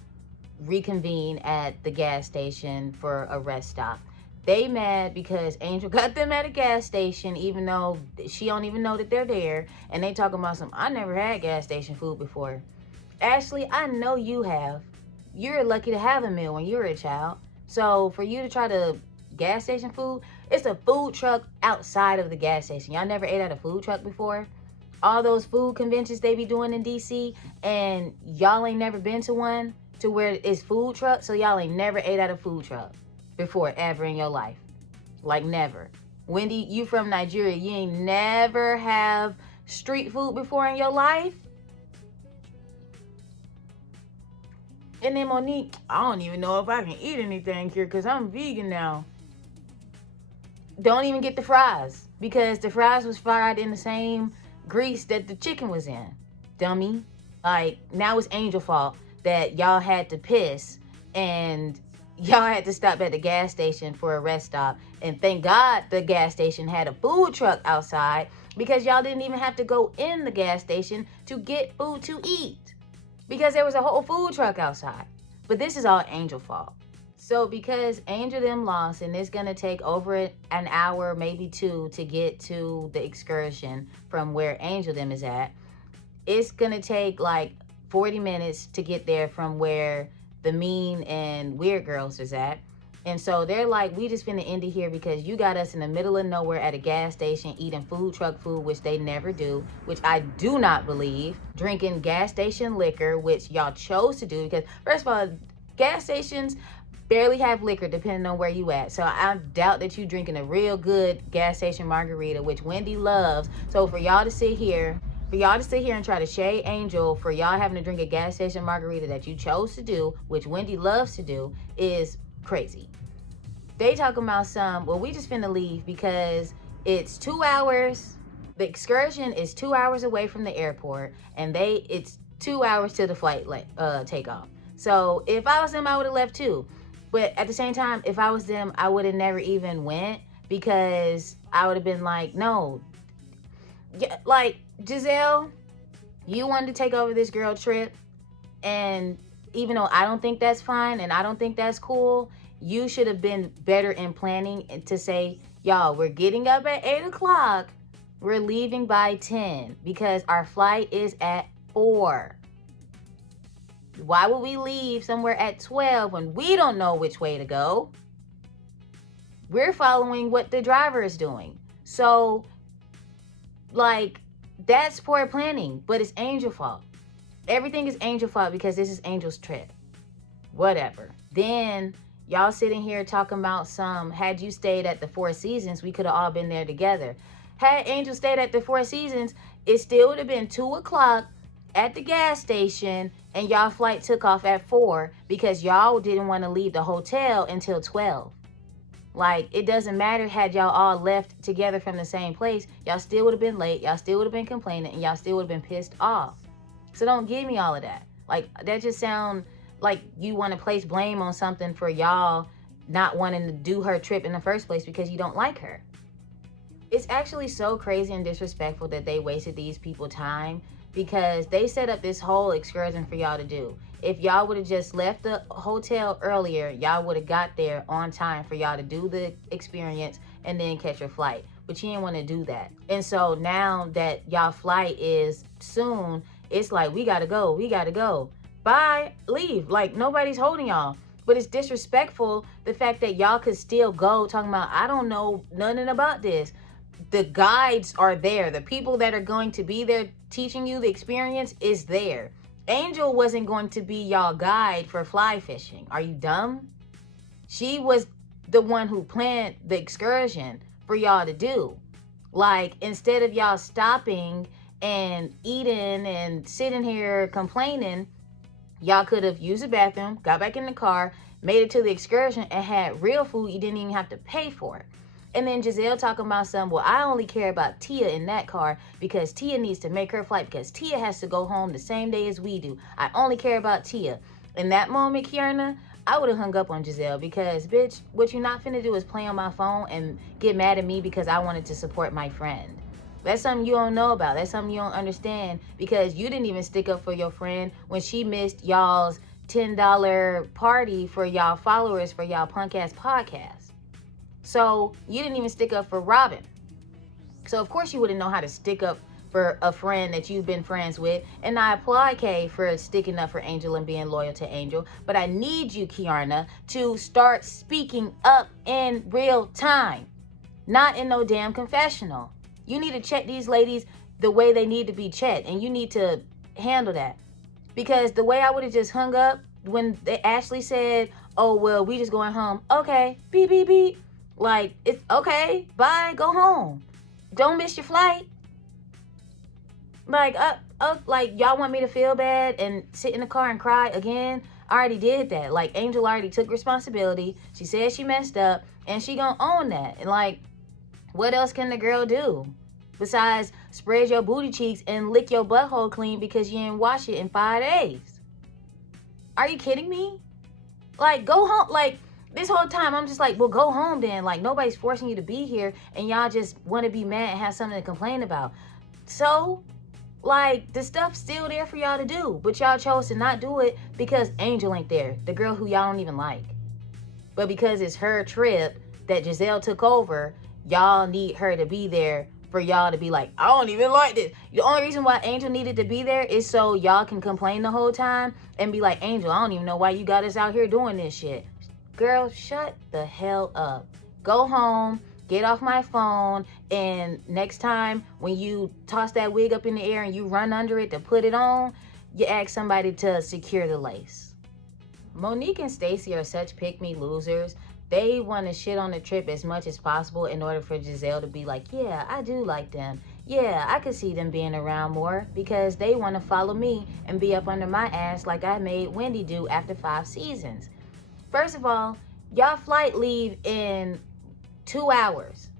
reconvene at the gas station for a rest stop. They mad because Angel got them at a gas station, even though she don't even know that they're there. And they talking about some, I never had gas station food before. Ashley, I know you have. You're lucky to have a meal when you were a child. So for you to try to gas station food, it's a food truck outside of the gas station. Y'all never ate at a food truck before? All those food conventions they be doing in DC, and y'all ain't never been to one to where it's food truck, so y'all ain't never ate at a food truck before ever in your life. Like, never. Wendy, you from Nigeria, you ain't never have street food before in your life? And then Monique, I don't even know if I can eat anything here because I'm vegan now. Don't even get the fries, because the fries was fried in the same grease that the chicken was in, dummy. Like, now it's Angel's fault that y'all had to piss and y'all had to stop at the gas station for a rest stop. And thank God the gas station had a food truck outside, because y'all didn't even have to go in the gas station to get food to eat, because there was a whole food truck outside. But this is all Angel's fault. So because Angel them lost, and it's gonna take over an hour, maybe two, to get to the excursion from where Angel them is at, it's gonna take like 40 minutes to get there from where the mean and weird girls is at. And so they're like, we just finna end it here because you got us in the middle of nowhere at a gas station eating food truck food, which they never do, which I do not believe, drinking gas station liquor, which y'all chose to do, because first of all, gas stations barely have liquor depending on where you at. So I doubt that you drinking a real good gas station margarita, which Wendy loves. So for y'all to sit here and try to shade Angel for y'all having to drink a gas station margarita that you chose to do, which Wendy loves to do, is crazy. They talking about some, well, we just finna leave because it's 2 hours. The excursion is 2 hours away from the airport, and it's 2 hours to the flight takeoff. So if I was them, I would have left too. But at the same time, if I was them, I would have never even went, because I would have been like, no. Yeah, like, Gizelle, you wanted to take over this girl trip, and even though I don't think that's fine and I don't think that's cool, you should have been better in planning to say, y'all, we're getting up at 8 o'clock. We're leaving by 10 because our flight is at 4. Why would we leave somewhere at 12 when we don't know which way to go? We're following what the driver is doing. So, like, that's poor planning, but it's Angel's fault. Everything is Angel's fault because this is Angel's trip. Whatever. Then y'all sitting here talking about had you stayed at the Four Seasons, we could have all been there together. Had Angel stayed at the Four Seasons, it still would have been 2 o'clock at the gas station, and y'all flight took off at 4 because y'all didn't want to leave the hotel until 12. Like, it doesn't matter had y'all all left together from the same place. Y'all still would have been late. Y'all still would have been complaining, and y'all still would have been pissed off. So don't give me all of that. Like, that just sounds like you want to place blame on something for y'all not wanting to do her trip in the first place because you don't like her. It's actually so crazy and disrespectful that they wasted these people time because they set up this whole excursion for y'all to do. If y'all would have just left the hotel earlier, y'all would have got there on time for y'all to do the experience and then catch your flight. But you didn't want to do that. And so now that y'all flight is soon, it's like, we gotta go, we gotta go. Bye, leave. Like, nobody's holding y'all. But it's disrespectful, the fact that y'all could still go talking about, I don't know nothing about this. The guides are there. The people that are going to be there teaching you the experience is there. Angel wasn't going to be y'all guide for fly fishing. Are you dumb? She was the one who planned the excursion for y'all to do. Like, instead of y'all stopping and eating and sitting here complaining, y'all could have used the bathroom, got back in the car, made it to the excursion, and had real food. You didn't even have to pay for it. And then Gizelle talking about something, well, I only care about Tia in that car because Tia needs to make her flight because Tia has to go home the same day as we do. I only care about Tia. In that moment, Kiana, I would have hung up on Gizelle because, bitch, what you're not finna do is play on my phone and get mad at me because I wanted to support my friend. That's something you don't know about. That's something you don't understand because you didn't even stick up for your friend when she missed y'all's $10 party for y'all followers for y'all punk ass podcast. So you didn't even stick up for Robin. So of course you wouldn't know how to stick up for a friend that you've been friends with. And I applaud Kay for sticking up for Angel and being loyal to Angel. But I need you, Kiana, to start speaking up in real time. Not in no damn confessional. You need to check these ladies the way they need to be checked. And you need to handle that. Because the way I would have just hung up when Ashley said, oh, well, we just going home. Okay, beep, beep, beep. Like, it's okay, bye, go home. Don't miss your flight. Like, like, y'all want me to feel bad and sit in the car and cry again? I already did that. Like, Angel already took responsibility. She said she messed up, and she gonna own that. And, like, what else can the girl do? Besides spread your booty cheeks and lick your butthole clean because you didn't wash it in 5 days. Are you kidding me? Like, go home. Like, this whole time, I'm just like, well, go home then. Like, nobody's forcing you to be here, and y'all just want to be mad and have something to complain about. So, like, the stuff's still there for y'all to do, but y'all chose to not do it because Angel ain't there, the girl who y'all don't even like. But because it's her trip that Gizelle took over, y'all need her to be there for y'all to be like, I don't even like this. The only reason why Angel needed to be there is so y'all can complain the whole time and be like, Angel, I don't even know why you got us out here doing this shit. Girl, shut the hell up. Go home, get off my phone, and next time when you toss that wig up in the air and you run under it to put it on, you ask somebody to secure the lace. Monique and Stacey are such pick-me losers. They want to shit on the trip as much as possible in order for Gizelle to be like, yeah, I do like them. Yeah, I could see them being around more because they want to follow me and be up under my ass like I made Wendy do after 5 seasons. First of all, y'all flight leave in 2 hours.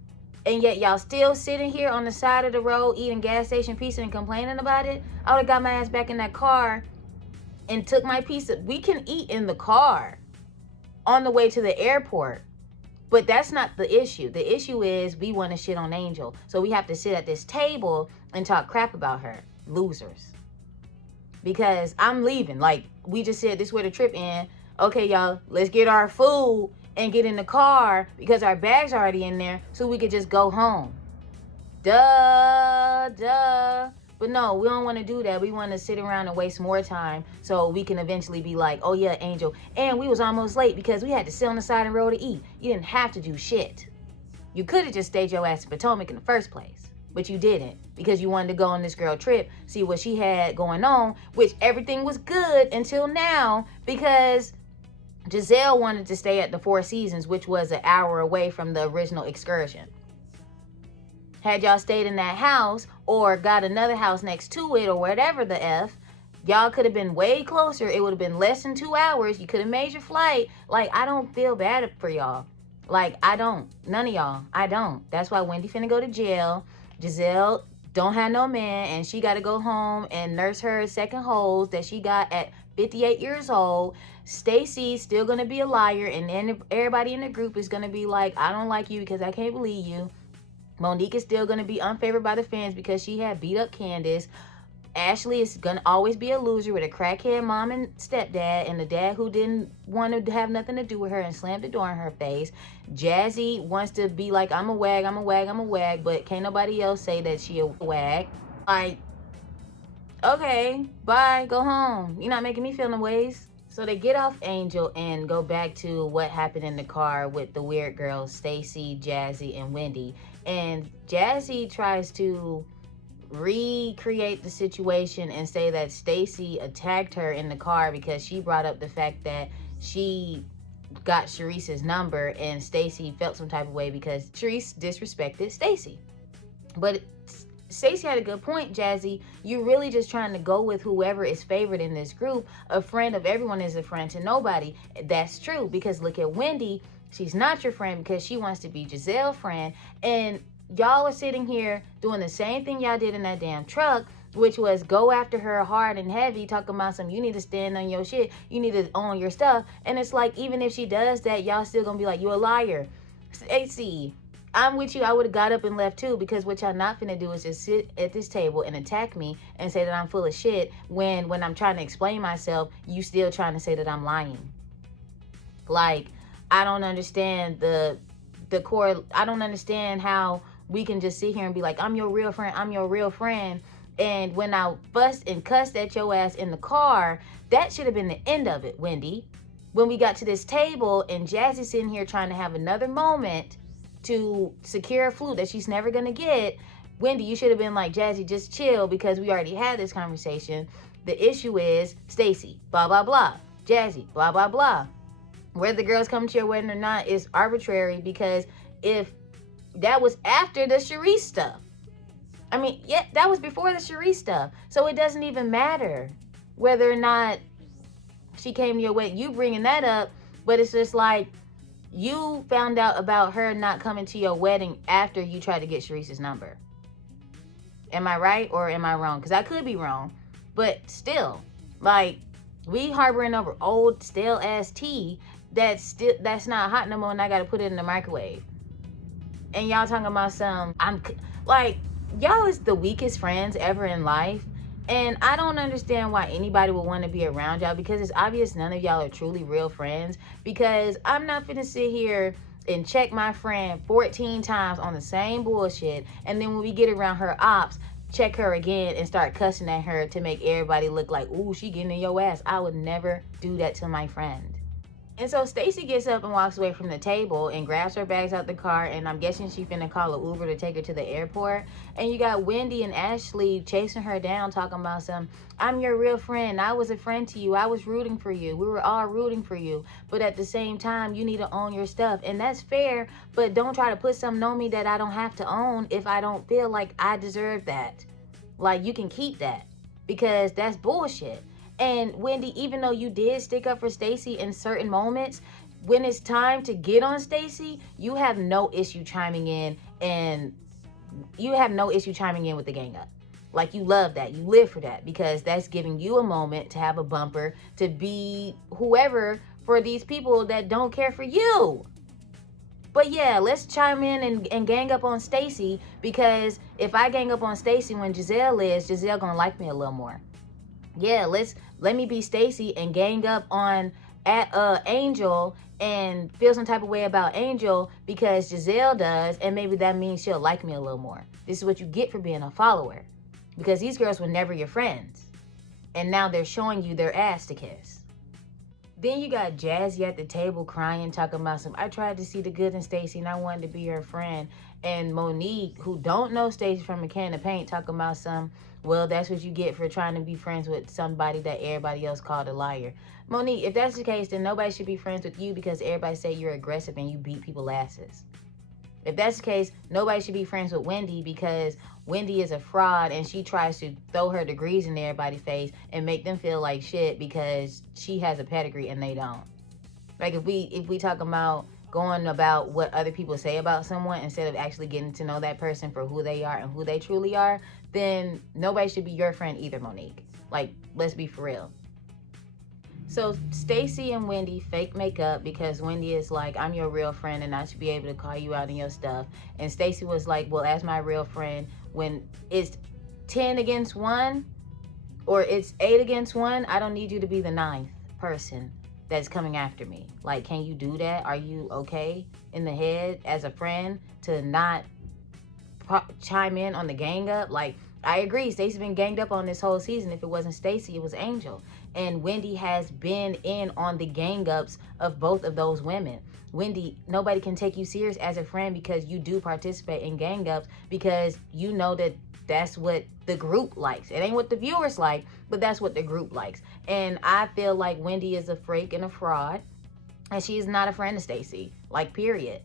And yet y'all still sitting here on the side of the road eating gas station pizza and complaining about it. I would have got my ass back in that car and took my pizza. We can eat in the car on the way to the airport. But that's not the issue. The issue is we want to shit on Angel. So we have to sit at this table and talk crap about her. Losers. Because I'm leaving. Like, we just said this is where the trip ends. Okay, y'all, let's get our food and get in the car because our bag's already in there so we could just go home. Duh. But no, we don't want to do that. We want to sit around and waste more time so we can eventually be like, oh yeah, Angel. And we was almost late because we had to sit on the side of the road to eat. You didn't have to do shit. You could have just stayed your ass in Potomac in the first place. But you didn't because you wanted to go on this girl trip, see what she had going on, which everything was good until now because Gizelle wanted to stay at the Four Seasons, which was an hour away from the original excursion. Had y'all stayed in that house or got another house next to it or whatever the F, y'all could have been way closer. It would have been less than 2 hours. You could have made your flight. Like, I don't feel bad for y'all. Like, I don't. None of y'all. I don't. That's why Wendy finna go to jail. Gizelle don't have no man, and she got to go home and nurse her second holes that she got at 58 years old. Stacy's still going to be a liar, and then everybody in the group is going to be like, I don't like you because I can't believe you. Monique is still going to be unfavored by the fans because she had beat up Candace. Ashley is going to always be a loser with a crackhead mom and stepdad, and the dad who didn't want to have nothing to do with her and slammed the door in her face. Jazzy wants to be like, I'm a wag, I'm a wag, I'm a wag, but can't nobody else say that she a wag. Like, okay, bye, go home. You're not making me feel no ways. So they get off Angel and go back to what happened in the car with the weird girls, Stacy, Jazzy, and Wendy. And Jazzy tries to recreate the situation and say that Stacy attacked her in the car because she brought up the fact that she got Sharice's number and Stacy felt some type of way because Sharice disrespected Stacy. But Stacy had a good point, Jazzy. You're really just trying to go with whoever is favored in this group. A friend of everyone is a friend to nobody. That's true because look at Wendy. She's not your friend because she wants to be Gizelle's friend. And y'all are sitting here doing the same thing y'all did in that damn truck, which was go after her hard and heavy, talking about some, you need to stand on your shit, you need to own your stuff. And it's like, even if she does that, y'all still gonna be like, you a liar. AC, I'm with you. I would have got up and left too, because what y'all not finna do is just sit at this table and attack me and say that I'm full of shit when I'm trying to explain myself, you still trying to say that I'm lying. Like, I don't understand the core. I don't understand how we can just sit here and be like, I'm your real friend, I'm your real friend. And when I fussed and cussed at your ass in the car, that should have been the end of it, Wendy. When we got to this table and Jazzy's sitting here trying to have another moment to secure a flute that she's never gonna get, Wendy, you should have been like, Jazzy, just chill because we already had this conversation. The issue is Stacy, blah, blah, blah. Jazzy, blah, blah, blah. Whether the girls come to your wedding or not is arbitrary because if that was after the Sharice stuff. I mean, yeah, that was before the Sharice stuff. So it doesn't even matter whether or not she came to your wedding. You bringing that up, but it's just like you found out about her not coming to your wedding after you tried to get Sharice's number. Am I right or am I wrong? Because I could be wrong. But still, like, we harboring over old stale ass tea that's not hot no more and I got to put it in the microwave. And y'all talking about some, I'm like, y'all is the weakest friends ever in life. And I don't understand why anybody would want to be around y'all because it's obvious none of y'all are truly real friends. Because I'm not finna sit here and check my friend 14 times on the same bullshit. And then when we get around her ops, check her again and start cussing at her to make everybody look like, ooh, she getting in your ass. I would never do that to my friend. And so Stacy gets up and walks away from the table and grabs her bags out the car, and I'm guessing she finna call an Uber to take her to the airport. And you got Wendy and Ashley chasing her down, talking about some, I'm your real friend. I was a friend to you. I was rooting for you. We were all rooting for you. But at the same time, you need to own your stuff. And that's fair, but don't try to put something on me that I don't have to own if I don't feel like I deserve that. Like, you can keep that because that's bullshit. And Wendy, even though you did stick up for Stacy in certain moments, when it's time to get on Stacy, you have no issue chiming in, and you have no issue chiming in with the gang up. Like, you love that. You live for that because that's giving you a moment to have a bumper, to be whoever for these people that don't care for you. But yeah, let's chime in and gang up on Stacy, because if I gang up on Stacy when Gizelle is, Gizelle gonna like me a little more. Yeah, let me be Stacy and gang up on Angel and feel some type of way about Angel because Gizelle does, and maybe that means she'll like me a little more. This is what you get for being a follower. because these girls were never your friends. And now they're showing you their ass to kiss. Then you got Jazzy at the table crying, talking about some, I tried to see the good in Stacey and I wanted to be her friend. And Monique, who don't know Stacey from a can of paint, talking about some, well, that's what you get for trying to be friends with somebody that everybody else called a liar. Monique, if that's the case, then nobody should be friends with you because everybody say you're aggressive and you beat people's asses. If that's the case, nobody should be friends with Wendy because Wendy is a fraud and she tries to throw her degrees in everybody's face and make them feel like shit because she has a pedigree and they don't. Like if we talk about going about what other people say about someone instead of actually getting to know that person for who they are and who they truly are, then nobody should be your friend either, Monique. Like, let's be for real. So Stacey and Wendy fake makeup because Wendy is like, I'm your real friend and I should be able to call you out on your stuff. And Stacey was like, well, as my real friend, when it's 10 against 1 or it's 8 against 1, I don't need you to be the 9th person that's coming after me. Like, can you do that? Are you okay in the head as a friend to not chime in on the gang up? Like, I agree, Stacey's been ganged up on this whole season. If it wasn't Stacey, it was Angel. And Wendy has been in on the gang ups of both of those women. Wendy, nobody can take you serious as a friend because you do participate in gang ups because you know that that's what the group likes. It ain't what the viewers like, but that's what the group likes. And I feel like Wendy is a freak and a fraud, and she's not a friend of Stacey, like, period.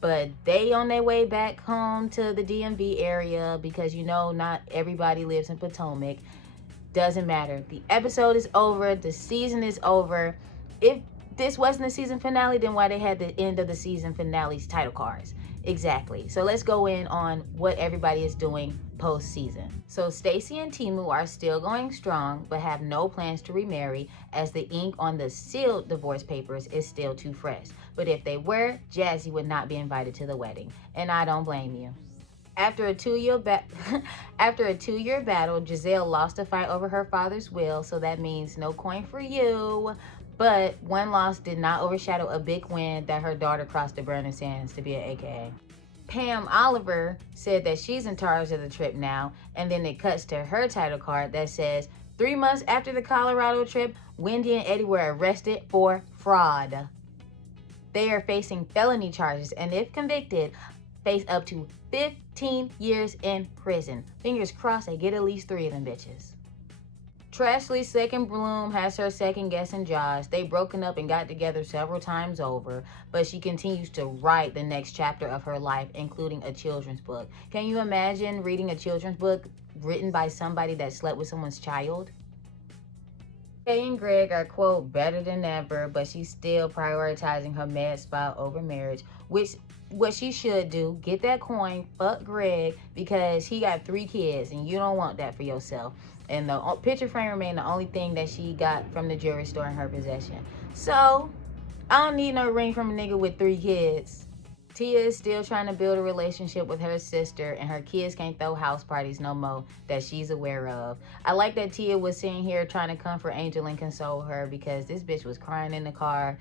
But they on their way back home to the DMV area because, you know, not everybody lives in Potomac. Doesn't matter. The episode is over. The season is over. If this wasn't the season finale, then why they had the end of the season finale's title cards? Exactly. So let's go in on what everybody is doing post-season. So Stacey and Timu are still going strong, but have no plans to remarry as the ink on the sealed divorce papers is still too fresh. But if they were, Jazzy would not be invited to the wedding. And I don't blame you. After a two-year battle, Gizelle lost a fight over her father's will, so that means no coin for you. But one loss did not overshadow a big win that her daughter crossed the burning sands to be an AKA. Pam Oliver said that she's in charge of the trip now, and then it cuts to her title card that says, 3 months after the Colorado trip, Wendy and Eddie were arrested for fraud. They are facing felony charges, and if convicted, face up to 15 years in prison. Fingers crossed they get at least 3 of them bitches. Trashly's second bloom has her second guessing Josh. They broken up and got together several times over, but she continues to write the next chapter of her life, including a children's book. Can you imagine reading a children's book written by somebody that slept with someone's child? Kay and Greg are, quote, better than ever, but she's still prioritizing her med spa over marriage, which what she should do, get that coin, fuck Greg, because he got 3 kids and you don't want that for yourself. And the picture frame remained the only thing that she got from the jewelry store in her possession. So, I don't need no ring from a nigga with 3 kids. Tia is still trying to build a relationship with her sister, and her kids can't throw house parties no more that she's aware of. I like that Tia was sitting here trying to comfort Angel and console her because this bitch was crying in the car.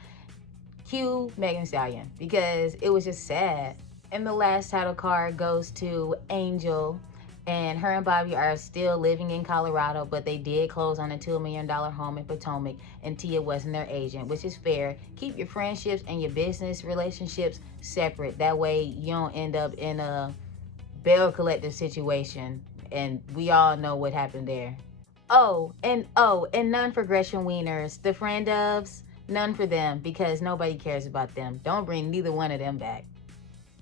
Cue Megan Thee Stallion, because it was just sad. And the last title card goes to Angel. And her and Bobby are still living in Colorado, but they did close on a $2 million home in Potomac, and Tia wasn't their agent, which is fair. Keep your friendships and your business relationships separate. That way you don't end up in a bail collector situation, and we all know what happened there. And none for Gretchen Wieners. The friend ofs, none for them, because nobody cares about them. Don't bring neither one of them back.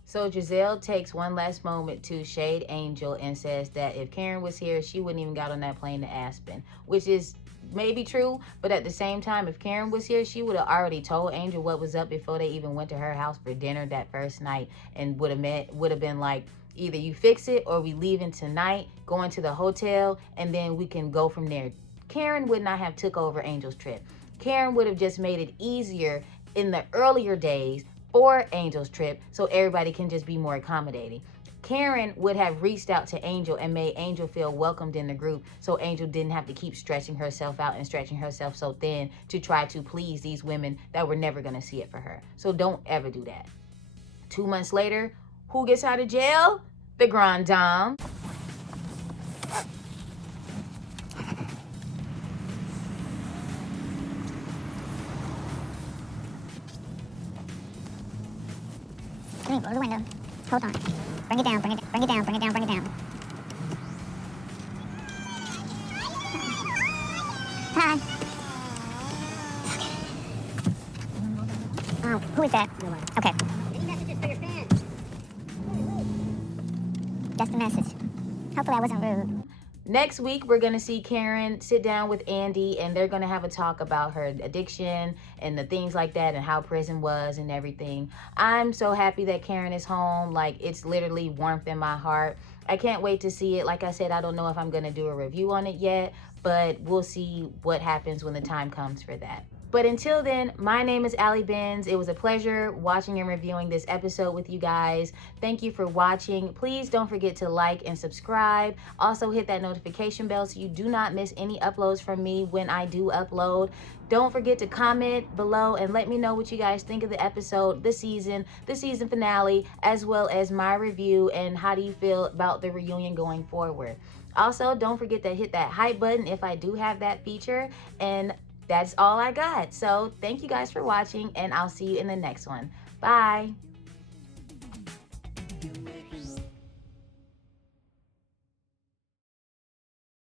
So Gizelle takes one last moment to shade Angel and says that if Karen was here, she wouldn't even got on that plane to Aspen, which is maybe true, but at the same time, if Karen was here, she would have already told Angel what was up before they even went to her house for dinner that first night, and would have been like, either you fix it or we leaving tonight, going to the hotel, and then we can go from there. Karen would not have took over Angel's trip. Karen would have just made it easier in the earlier days for Angel's trip so everybody can just be more accommodating. Karen would have reached out to Angel and made Angel feel welcomed in the group so Angel didn't have to keep stretching herself out and stretching herself so thin to try to please these women that were never going to see it for her. So don't ever do that. 2 months later, who gets out of jail? The Grand Dame. Roll the window. Hold on. Bring it down, bring it down, bring it down, bring it down, bring it down. Hi. Oh, who is that? No one. Okay. Any messages for your fans? Just a message. Hopefully I wasn't rude. Next week, we're going to see Karen sit down with Andy, and they're going to have a talk about her addiction and the things like that and how prison was and everything. I'm so happy that Karen is home. Like, it's literally warmth in my heart. I can't wait to see it. Like I said, I don't know if I'm going to do a review on it yet, but we'll see what happens when the time comes for that. But until then, my name is AlleyBenz. It was a pleasure watching and reviewing this episode with you guys. Thank you for watching. Please don't forget to like and subscribe. Also hit that notification bell so you do not miss any uploads from me when I do upload. Don't forget to comment below and let me know what you guys think of the episode, the season finale, as well as my review and how do you feel about the reunion going forward. Also, don't forget to hit that hype button if I do have that feature. And that's all I got. So thank you guys for watching, and I'll see you in the next one. Bye.